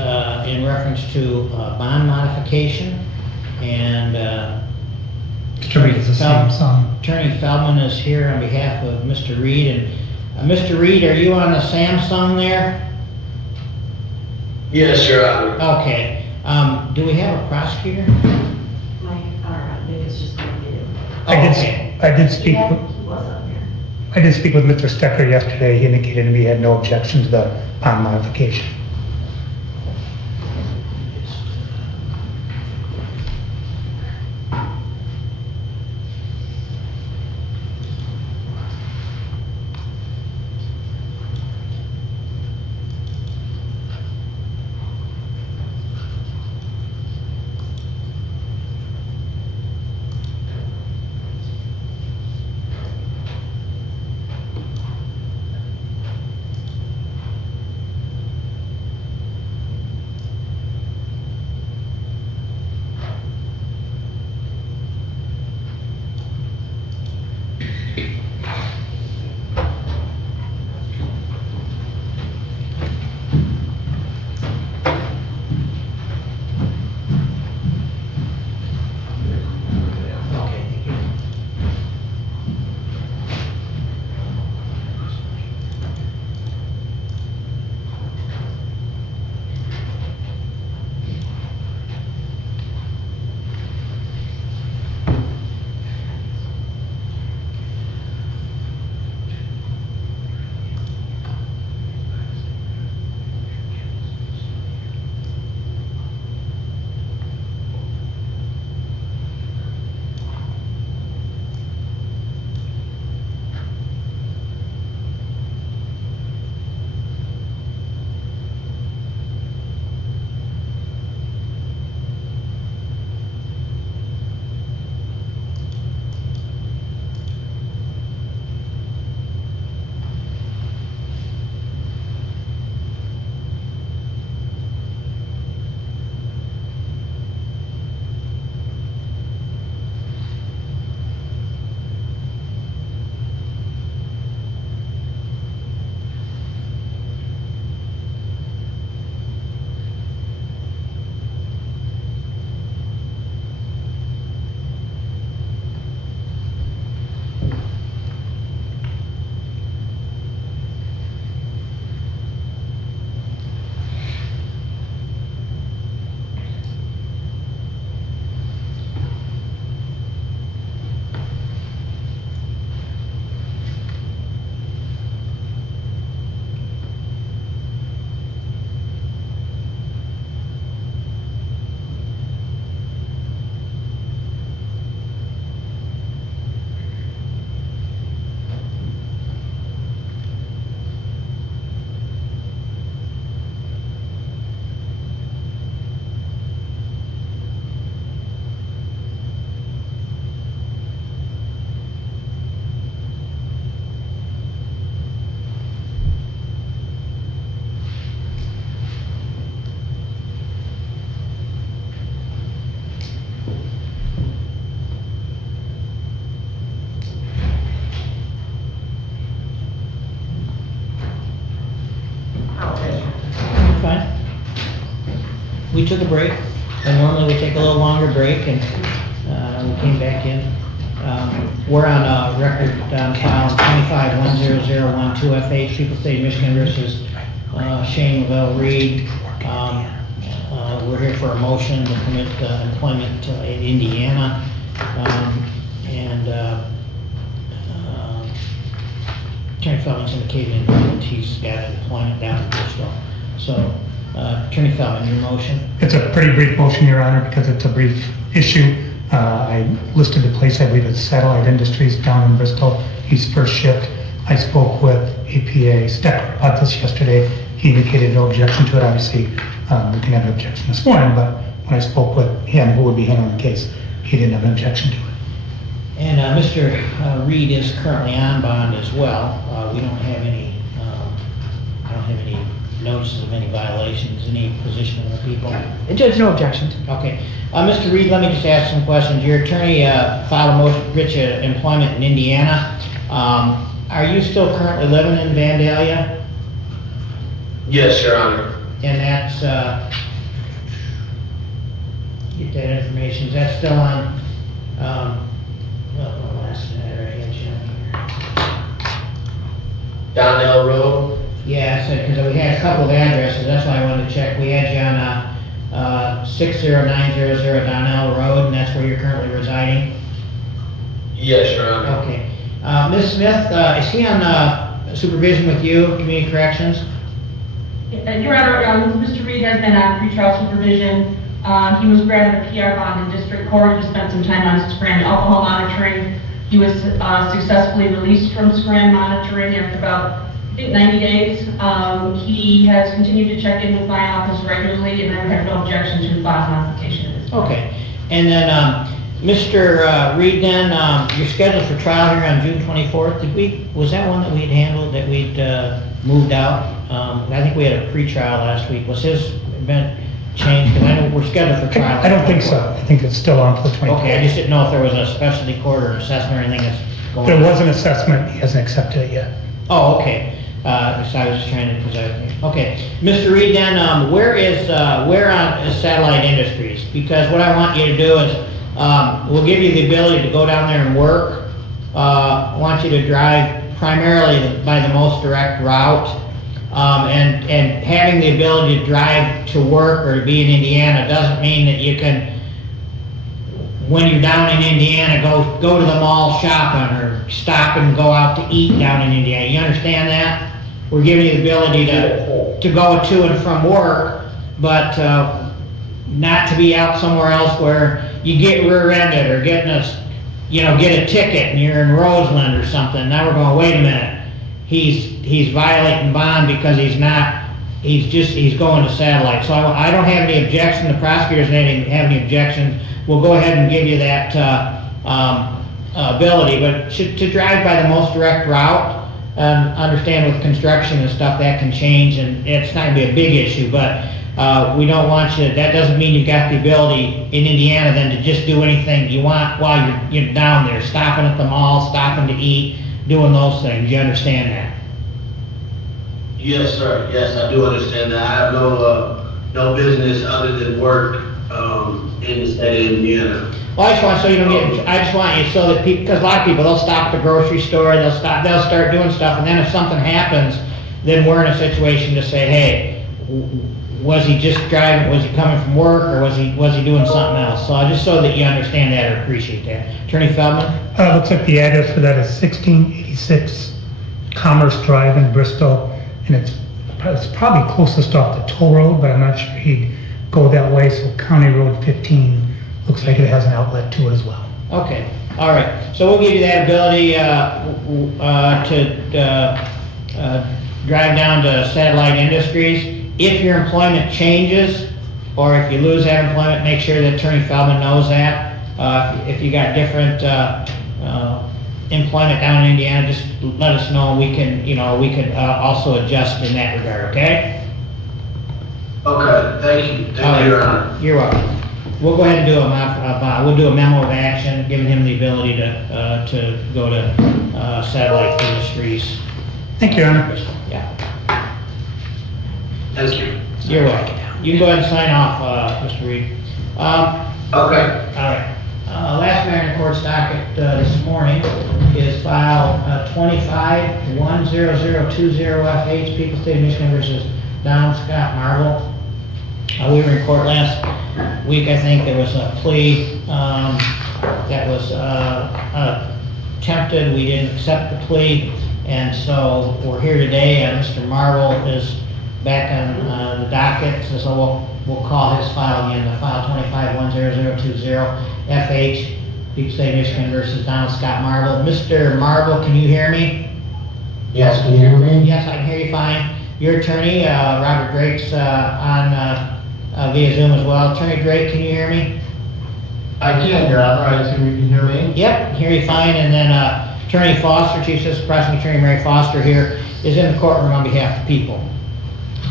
in reference to bond modification, and Attorney is the same song. Attorney Feldman is here on behalf of Mr. Reed. And Mr. Reed, are you on the Samsung there? Yes, Your Honor. Okay. Do we have a prosecutor? It's just going to be. I did speak with Mr. Stecker yesterday. He indicated to me he had no objection to the bond modification. We took a break, and normally we take a little longer break, and we came back in. We're on record on file 25-10012 FH, People State of Michigan versus Shane Lavelle Reed. We're here for a motion to permit employment in Indiana. Feldman's indicated that he's got employment down in Bristol. So, Attorney Feldman, your motion? It's a pretty brief motion, Your Honor, because it's a brief issue. I listed the place, I believe it's Satellite Industries down in Bristol. He's first shift. I spoke with APA Stecker about this yesterday. He indicated no objection to it. Obviously, we can have an objection this morning, but when I spoke with him, who would be handling the case, he didn't have an objection to it. And Mr. Reed is currently on bond as well. We don't have any, I don't have any notices of any violations, any position of the people. Judge, no objection. Okay. Mr. Reed, let me just ask some questions. Your attorney filed a motion to get you employment in Indiana. Are you still currently living in Vandalia? Yes, Your Honor. And that's, get that information, is that still on, well, last night I had you on here. Donnell Road? Yeah, because we had a couple of addresses, that's why I wanted to check. We had you on 60900 Donnell Road, and that's where you're currently residing? Yes, Your Honor. Okay. Ms. Smith, is he on supervision with you, Community Corrections? Your Honor, Mr. Reed has been on pretrial supervision. He was granted a PR bond in district court. He spent some time on Scranton alcohol monitoring. He was successfully released from Scranton monitoring after about, I think, 90 days. He has continued to check in with my office regularly, and I have no objection to file an application. Okay. And then, Mr. Reed, then, you're scheduled for trial here on June 24th. Was that one that we'd handled, that we'd moved out? I think we had a pre-trial last week. Was his event changed? Because I know we're scheduled for trial. I don't think so. I think it's still on for the 24th. Okay, I just didn't know if there was a specialty court or assessment or anything that's going on. There was an assessment. He hasn't accepted it yet. Oh, okay. So I was just trying to, okay. Mr. Reed, then, where on is Satellite Industries? Because what I want you to do is, we'll give you the ability to go down there and work. I want you to drive primarily by the most direct route. And having the ability to drive to work or to be in Indiana doesn't mean that you can, when you're down in Indiana, go to the mall shopping or stop and go out to eat down in Indiana. You understand that? We're giving you the ability to go to and from work, but not to be out somewhere else where you get rear-ended or get a ticket and you're in Roseland or something. Now we're going, wait a minute. He's violating bond because he's going to Satellite. So I don't have any objection. The prosecutors don't have any objections. We'll go ahead and give you that ability. But to drive by the most direct route, understand with construction and stuff that can change, and it's not going to be a big issue. But we don't want you. That doesn't mean you've got the ability in Indiana then to just do anything you want while you're down there, stopping at the mall, stopping to eat, doing those things. You understand that? Yes, sir. Yes, I do understand that. I have no business other than work in the state of Indiana. Well, I just want you so that people, because a lot of people, they'll stop at the grocery store, they'll start doing stuff, and then if something happens, then we're in a situation to say, hey, was he just driving, was he coming from work, or was he doing something else? So just so that you understand that or appreciate that. Attorney Feldman? Looks like the address for that is 1686 Commerce Drive in Bristol, and it's probably closest off the toll road, but I'm not sure he'd go that way. So County Road 15 looks like it has an outlet to it as well. Okay, all right. So we'll give you that ability to drive down to Satellite Industries. If your employment changes, or if you lose that employment, make sure that Attorney Feldman knows that. If you got different employment down in Indiana, just let us know, and we could also adjust in that regard. Okay? Okay. Thank you. Thank you, Your Honor. You're welcome. We'll go ahead and do we'll do a memo of action, giving him the ability to go to Satellite Industries. Thank you, Your Honor. Yeah. Thank you. You're welcome. You can go ahead and sign off, Mr. Reed. Okay. All right. Last matter in court docket this morning is file 25-10020FH, People State of Michigan versus Don Scott Marble. We were in court last week. I think there was a plea that was attempted. We didn't accept the plea. And so we're here today, and Mr. Marvel is back on the docket, so we'll call his file again, the file 25-10020, FH, Deep State, Michigan versus Donald Scott Marvel. Mr. Marvel, can you hear me? Yes, can you hear me? Yes, I can hear you fine. Your attorney, Robert Drake's on via Zoom as well. Attorney Drake, can you hear me? I can, Your Honor. I assume you can hear me? Yep, hear you fine. And then Attorney Foster, Chief Assistant Prosecuting Attorney Mary Foster here, is in the courtroom on behalf of the people.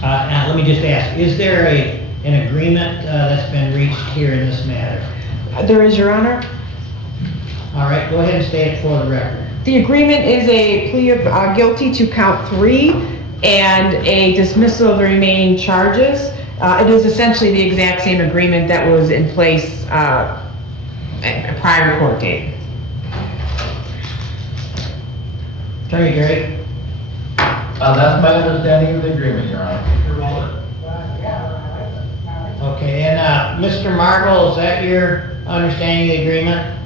Now, let me just ask, is there an agreement that's been reached here in this matter? There is, Your Honor. All right, go ahead and state it for the record. The agreement is a plea of guilty to count 3 and a dismissal of the remaining charges. It is essentially the exact same agreement that was in place at a prior court date. Attorney Drake? That's my understanding of the agreement, Your Honor. Okay, and Mr. Marvel, is that your understanding of the agreement?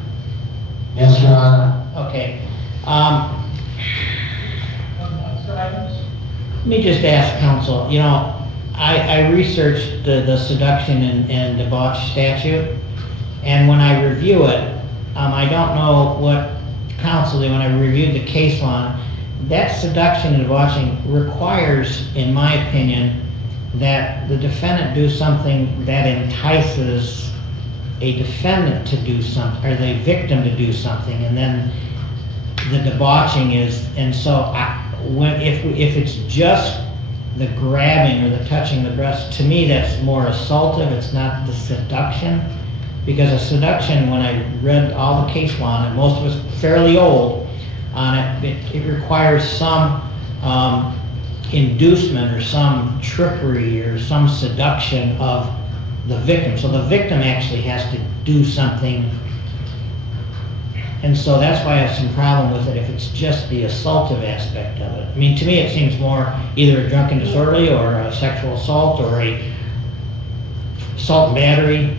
Yes, Your Honor. Okay. Let me just ask counsel, you know, I researched the seduction and debauch statute, and when I review it, I don't know what counsel did when I reviewed the case law. That seduction and debauching requires, in my opinion, that the defendant do something that entices a defendant to do something, or the victim to do something, and then the debauching is, and so if it's just the grabbing or the touching the breast, to me that's more assaultive, it's not the seduction. Because a seduction, when I read all the case law, and most of it's fairly old on it requires some inducement or some trickery or some seduction of the victim. So the victim actually has to do something. And so that's why I have some problem with it if it's just the assaultive aspect of it. I mean, to me it seems more either a drunken disorderly or a sexual assault or a assault and battery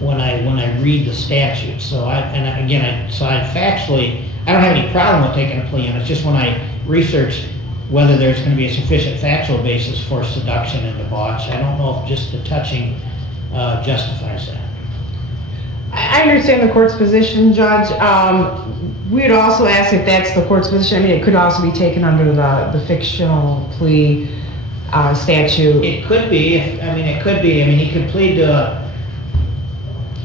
when I read the statute. So factually, I don't have any problem with taking a plea, and it's just when I research whether there's going to be a sufficient factual basis for seduction and debauch. I don't know if just the touching justifies that. I understand the court's position, Judge. We would also ask if that's the court's position. I mean, it could also be taken under the fictional plea statute. It could be. It could be. I mean, he could plead to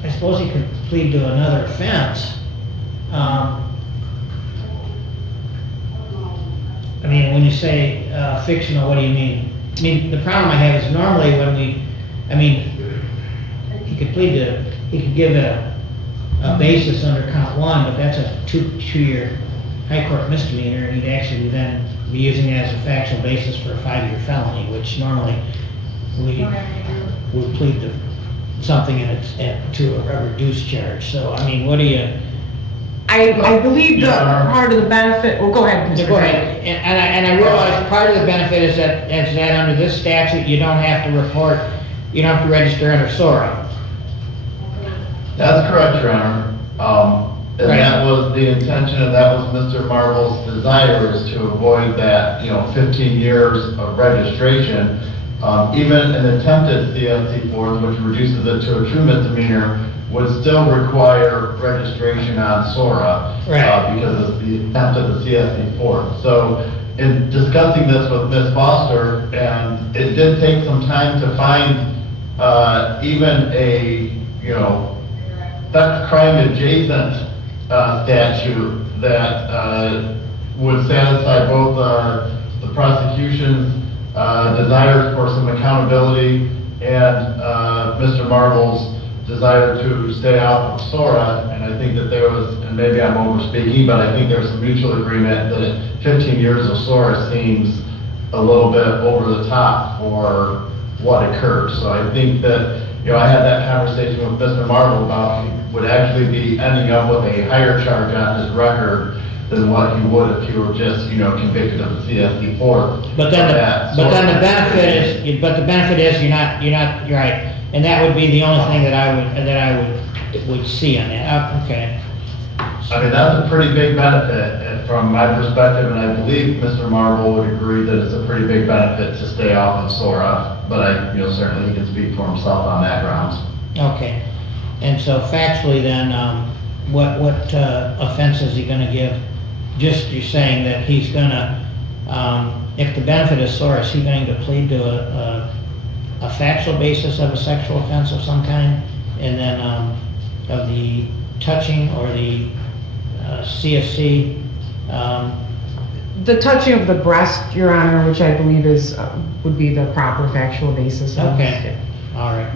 I suppose he could plead to another offense. I mean, when you say fictional, what do you mean? I mean, the problem I have is normally when he could plead to, he could give a basis under count 1, but that's a two-year high court misdemeanor, and he'd actually then be using it as a factual basis for a 5-year felony, which normally we would plead to something to a reduced charge. So, I mean, what do you... I believe the part of the benefit, well, go ahead, Mr. Go ahead. And I realize part of the benefit is that under this statute, you don't have to report, you don't have to register under SORA. That's correct, Your Honor. And Right. that was the intention, and that was Mr. Marvel's desire, is to avoid that, 15 years of registration. Even an attempted CSC fourth, which reduces it to a true misdemeanor, would still require registration on SORA, Right. because of the attempt of the CSC fourth. So in discussing this with Ms. Foster, and it did take some time to find even a, theft crime adjacent statute that would satisfy both the prosecution's desires for some accountability and Mr. Marvel's desire to stay out of SORA. And I think that there was, and maybe I'm overspeaking, but I think there's some mutual agreement that 15 years of SORA seems a little bit over the top for what occurred. So I think that, I had that conversation with Mr. Marvel about he would actually be ending up with a higher charge on his record than what he would if he were just, convicted of the CSD fourth. But then the benefit is you're right, and that would be the only thing that I would see on that. Okay. I mean, that's a pretty big benefit from my perspective, and I believe Mr. Marvel would agree that it's a pretty big benefit to stay off of SORA, but certainly he can speak for himself on that grounds. Okay. And so factually then, what offense is he gonna give? Just you're saying that he's gonna, if the benefit is SORA, is he going to plead to a factual basis of a sexual offense of some kind? And then, of the touching or the CFC? The touching of the breast, Your Honor, which I believe would be the proper factual basis. Okay, all right.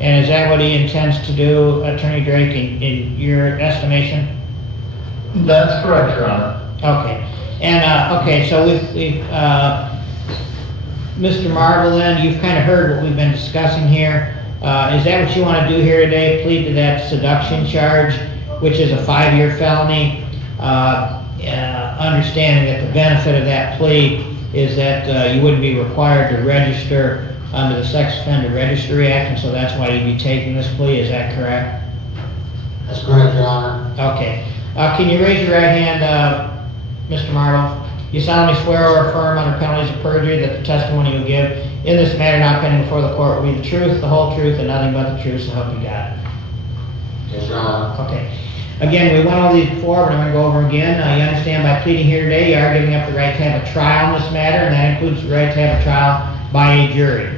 And is that what he intends to do, Attorney Drake, in your estimation? That's correct, Your Honor. Okay. And, okay, so we've Mr. Marvel then, you've kind of heard what we've been discussing here. Is that what you want to do here today? Plead to that seduction charge, which is a 5-year felony, understanding that the benefit of that plea is that you wouldn't be required to register under the Sex Offender Registry Act, and so that's why you'd be taking this plea, is that correct? That's correct, Your Honor. Okay. Can you raise your right hand, Mr. Marvel? You solemnly swear or affirm under penalties of perjury that the testimony you give in this matter not pending before the court will be the truth, the whole truth, and nothing but the truth, so help you God? Yes, Your Honor. Okay. Again, we went over these before, but I'm going to go over them again. You understand by pleading here today, you are giving up the right to have a trial in this matter, and that includes the right to have a trial by a jury.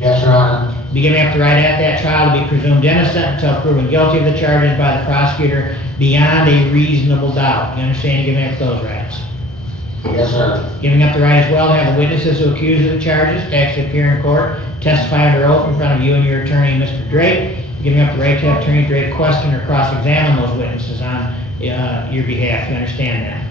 Yes, Your Honor. Be giving up the right at that trial to be presumed innocent until proven guilty of the charges by the prosecutor beyond a reasonable doubt. You understand you're giving up those rights? Yes, sir. Giving up the right as well to have the witnesses who accuse you of the charges to actually appear in court, testify under oath in front of you and your attorney, Mr. Drake. Giving up the right to have Attorney Drake question or cross-examine those witnesses on your behalf. You understand that?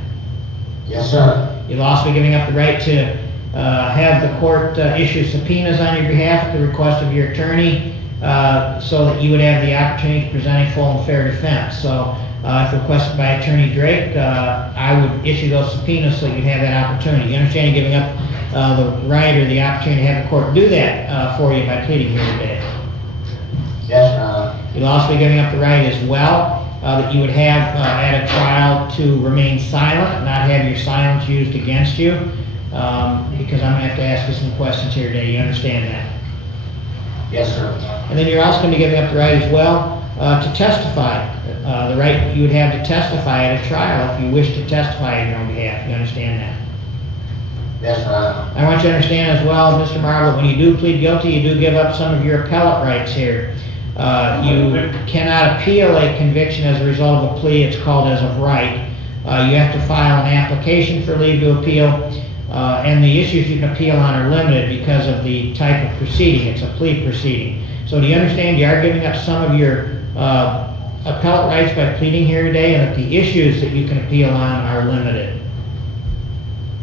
Yes, sir. You'll also be giving up the right to have the court issue subpoenas on your behalf at the request of your attorney, so that you would have the opportunity to present a full and fair defense. So if requested by Attorney Drake, I would issue those subpoenas so you'd have that opportunity. You understand you're giving up the right or the opportunity to have the court do that for you by pleading here today? Yes, Your Honor. You'll also be giving up the right as well that you would have at a trial to remain silent, not have your silence used against you, because I'm going to have to ask you some questions here today. You understand that? Yes, sir. And then you're also going to be giving up the right as well to testify, the right you would have to testify at a trial if you wish to testify on your own behalf. You understand that? Yes, Your Honor. I want you to understand as well, Mr. Marvel, when you do plead guilty, you do give up some of your appellate rights here. You cannot appeal a conviction as a result of a plea. It's called as of right. You have to file an application for leave to appeal, and the issues you can appeal on are limited because of the type of proceeding. It's a plea proceeding. So do you understand you are giving up some of your appellate rights by pleading here today, and that the issues that you can appeal on are limited?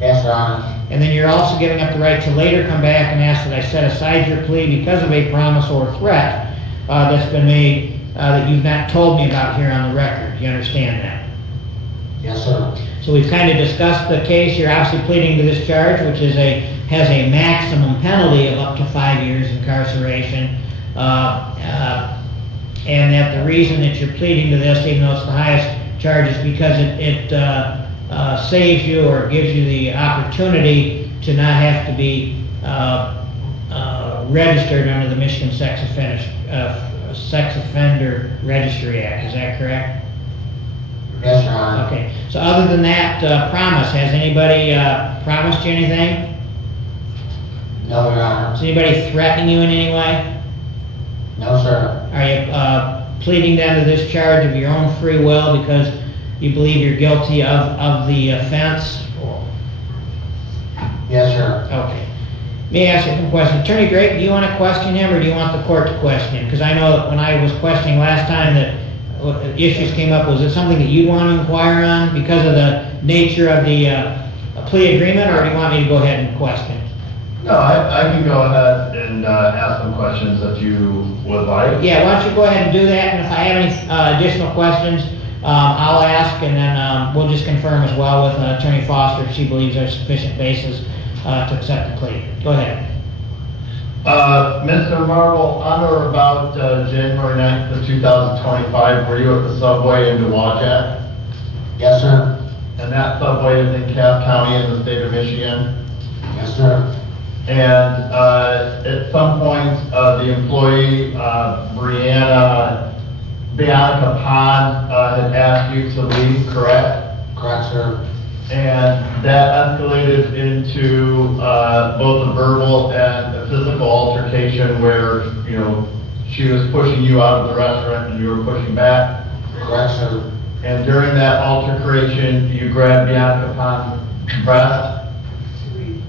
Yes, Your Honor. And then you're also giving up the right to later come back and ask that I set aside your plea because of a promise or threat that's been made that you've not told me about here on the record. You understand that? Yes, sir. So we've kind of discussed the case. You're obviously pleading to this charge, which is has a maximum penalty of up to 5 years incarceration. And that the reason that you're pleading to this, even though it's the highest charge, is because it saves you or gives you the opportunity to not have to be registered under the Michigan Sex Offender Registry Act. Is that correct? Yes, Your Honor. Okay. So other than that promise, has anybody promised you anything? No, Your Honor. Is anybody threatening you in any way? No, sir. Are you pleading down to this charge of your own free will because you believe you're guilty of the offense? Yes, sir. Okay. May I ask you a question? Attorney Drake, do you want to question him or do you want the court to question him? Because I know that when I was questioning last time that issues came up, was it something that you'd want to inquire on because of the nature of the plea agreement, or do you want me to go ahead and question? No, I can go ahead and ask some questions if you would like. Yeah, why don't you go ahead and do that, and if I have any additional questions, I'll ask, and then we'll just confirm as well with Attorney Foster if she believes there's sufficient basis to accept the plea. Go ahead. Mr. Marvel, on or about January 9th of 2025, were you at the subway in Dewatchat? Yes, sir. And that subway is in Cass County in the state of Michigan? Yes, sir. And at some point, the employee, Bianca Pond, had asked you to leave, correct? Correct, sir. And that escalated into both a verbal and a physical altercation where, you know, she was pushing you out of the restaurant and you were pushing back? Correct, sir. And during that altercation, you grabbed Bianca Pond's breast?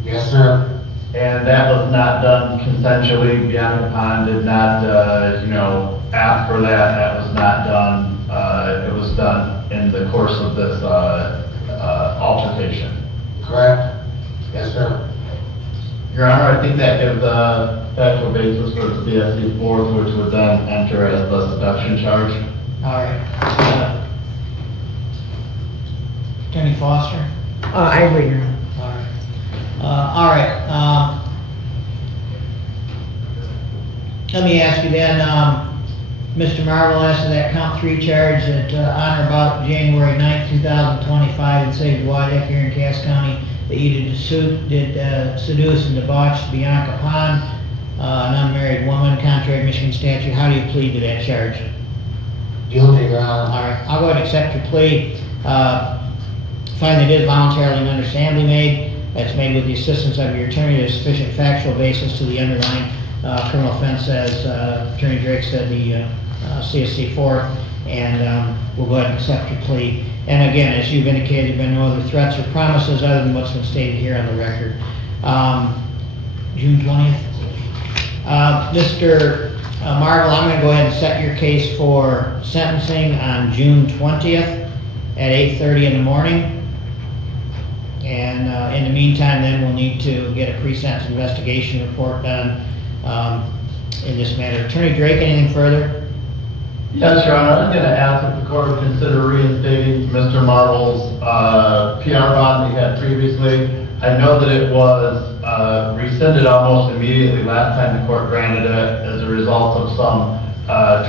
Yes, sir. And that was not done consensually? Bianca Pond did not, ask for that? That was not done? It was done in the course of this altercation? Correct. Yes, sir. Your Honor, I think that gives the factual basis for the CSC 4, which would then enter as the seduction charge. All right. Attorney Foster? I agree, Your Honor. All right. Let me ask you then, Mr. Marvel, as to that count 3 charge that on or about January 9th, 2025 in Sage Wadeck here in Cass County, that you did seduce and debauch Bianca Pond, an unmarried woman, contrary to Michigan statute. How do you plead to that charge? Guilty, Your Honor. All right. I'll go ahead and accept your plea. Find that it is voluntarily and understandably made. That's made with the assistance of your attorney. There's sufficient factual basis to the underlying criminal offense, as Attorney Drake said, the CSC 4, and we'll go ahead and accept your plea. And again, as you've indicated, there have been no other threats or promises other than what's been stated here on the record. June 20th. Mr. Marvel, I'm going to go ahead and set your case for sentencing on June 20th at 8:30 in the morning. And in the meantime, then we'll need to get a pre-sentence investigation report done in this matter. Attorney Drake, anything further? Yes, Your Honor. I'm going to ask if the court would consider reinstating Mr. Marvel's PR bond he had previously. I know that it was rescinded almost immediately last time the court granted it as a result of some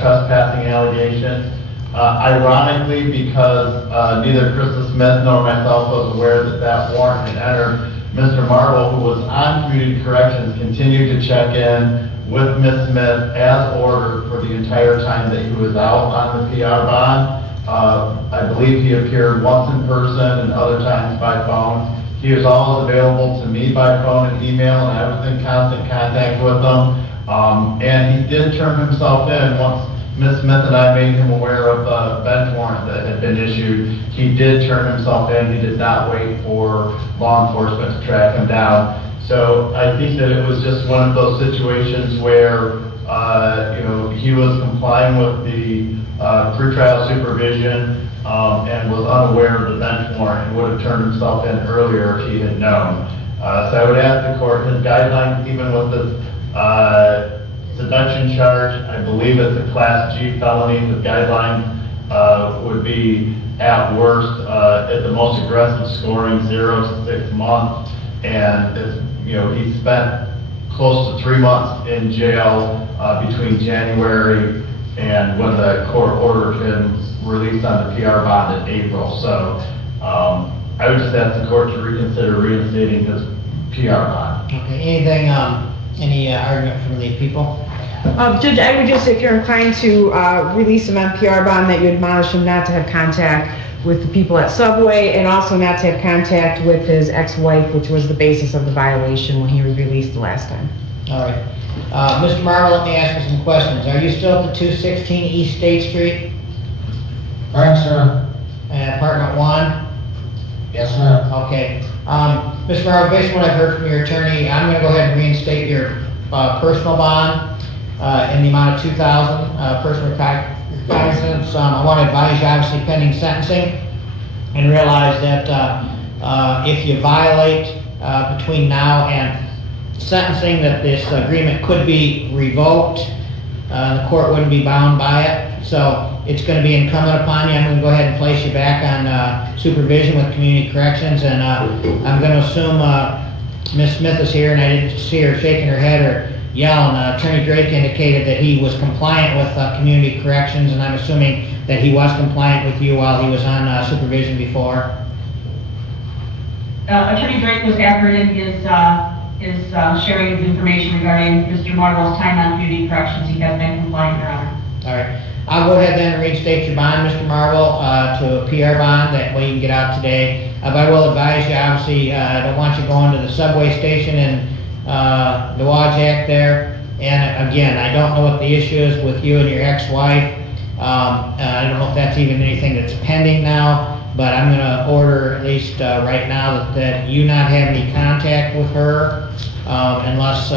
trespassing allegations. Ironically, because neither Krista Smith nor myself was aware that that warrant had entered, Mr. Marvel, who was on community corrections, continued to check in with Ms. Smith as ordered for the entire time that he was out on the PR bond. I believe he appeared once in person and other times by phone. He was always available to me by phone and email, and I was in constant contact with him. And he did turn himself in once Ms. Smith and I made him aware of the bench warrant that had been issued. He did turn himself in. He did not wait for law enforcement to track him down. So I think that it was just one of those situations where, he was complying with the pretrial supervision and was unaware of the bench warrant and would have turned himself in earlier if he had known. So I would ask the court, his guidelines, even with the seduction charge, I believe it's a Class G felony. The guidelines would be at worst, at the most aggressive scoring, 0 to 6 months, and it's, he spent close to 3 months in jail between January and when the court ordered him released on the PR bond in April. So I would just ask the court to reconsider reinstating his PR bond. Okay. Anything? Any argument from the people? Judge, I would just, if you're inclined to release him on PR bond, that you admonish him not to have contact with the people at Subway and also not to have contact with his ex-wife, which was the basis of the violation when he was released the last time. All right. Mr. Marvel, let me ask you some questions. Are you still at the 216 East State Street? Correct, sir. Apartment 1? Yes, sir. Okay. Mr. Marvel, based on what I've heard from your attorney, I'm going to go ahead and reinstate your personal bond in the amount of $2,000, personal recognizance. I want to advise you, obviously, pending sentencing, and realize that if you violate between now and sentencing, that this agreement could be revoked. The court wouldn't be bound by it. So it's going to be incumbent upon you. I'm going to go ahead and place you back on supervision with community corrections, and I'm going to assume Ms. Smith is here, and I didn't see her shaking her head or yelling. Attorney Drake indicated that he was compliant with community corrections, and I'm assuming that he was compliant with you while he was on supervision before? Attorney Drake was accurate in his sharing of information regarding Mr. Marvel's time on duty corrections. He has been compliant, Your Honor. All right. I'll go ahead then and reinstate your bond, Mr. Marvel, to a PR bond. That way you can get out today. But I will advise you, obviously, I don't want you going to the subway station in Dowagiac there. And again, I don't know what the issue is with you and your ex-wife. I don't know if that's even anything that's pending now, but I'm going to order, at least right now, that you not have any contact with her unless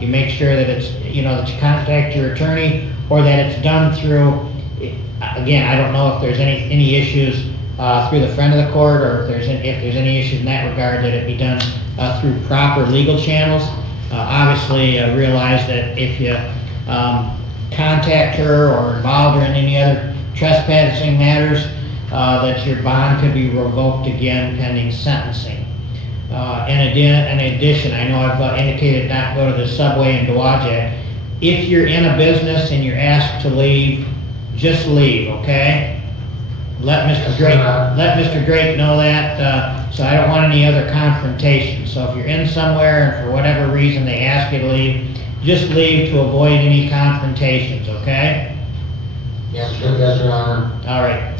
you make sure that it's, that you contact your attorney, or that it's done through, again, I don't know if there's any issues through the friend of the court, or if there's any issues in that regard, that it be done through proper legal channels. Obviously, realize that if you contact her or involve her in any other trespassing matters, that your bond could be revoked again pending sentencing. In addition, I know I've indicated not to go to the subway in Dowagiac. If you're in a business and you're asked to leave, just leave, okay? Let Mr. Drake know that, so I don't want any other confrontation. So if you're in somewhere and for whatever reason they ask you to leave, just leave to avoid any confrontations, okay? Yes, Your Honor. All right.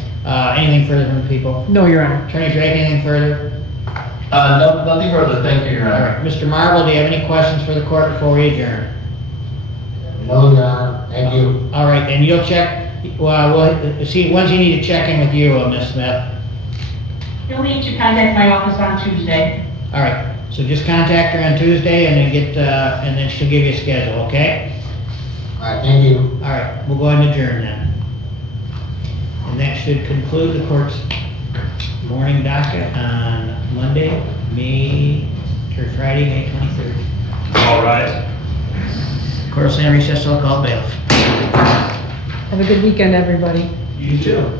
Anything further from the people? No, Your Honor. Attorney Drake, anything further? No, nothing further, thank you, Your All Honor. right. Mr. Marvel, do you have any questions for the court before we adjourn? No, Your Honor, thank you. All right, and you'll check, we'll see, when's he need to check in with you, Ms. Smith? He'll need to contact my office on Tuesday. All right, so just contact her on Tuesday and then and then she'll give you a schedule, okay? All right, thank you. All right, we'll go ahead and adjourn then. And that should conclude the court's morning docket on Monday, Friday, May 23rd. All right. Court will stand in recess till called bailiff. Have a good weekend, everybody. You too.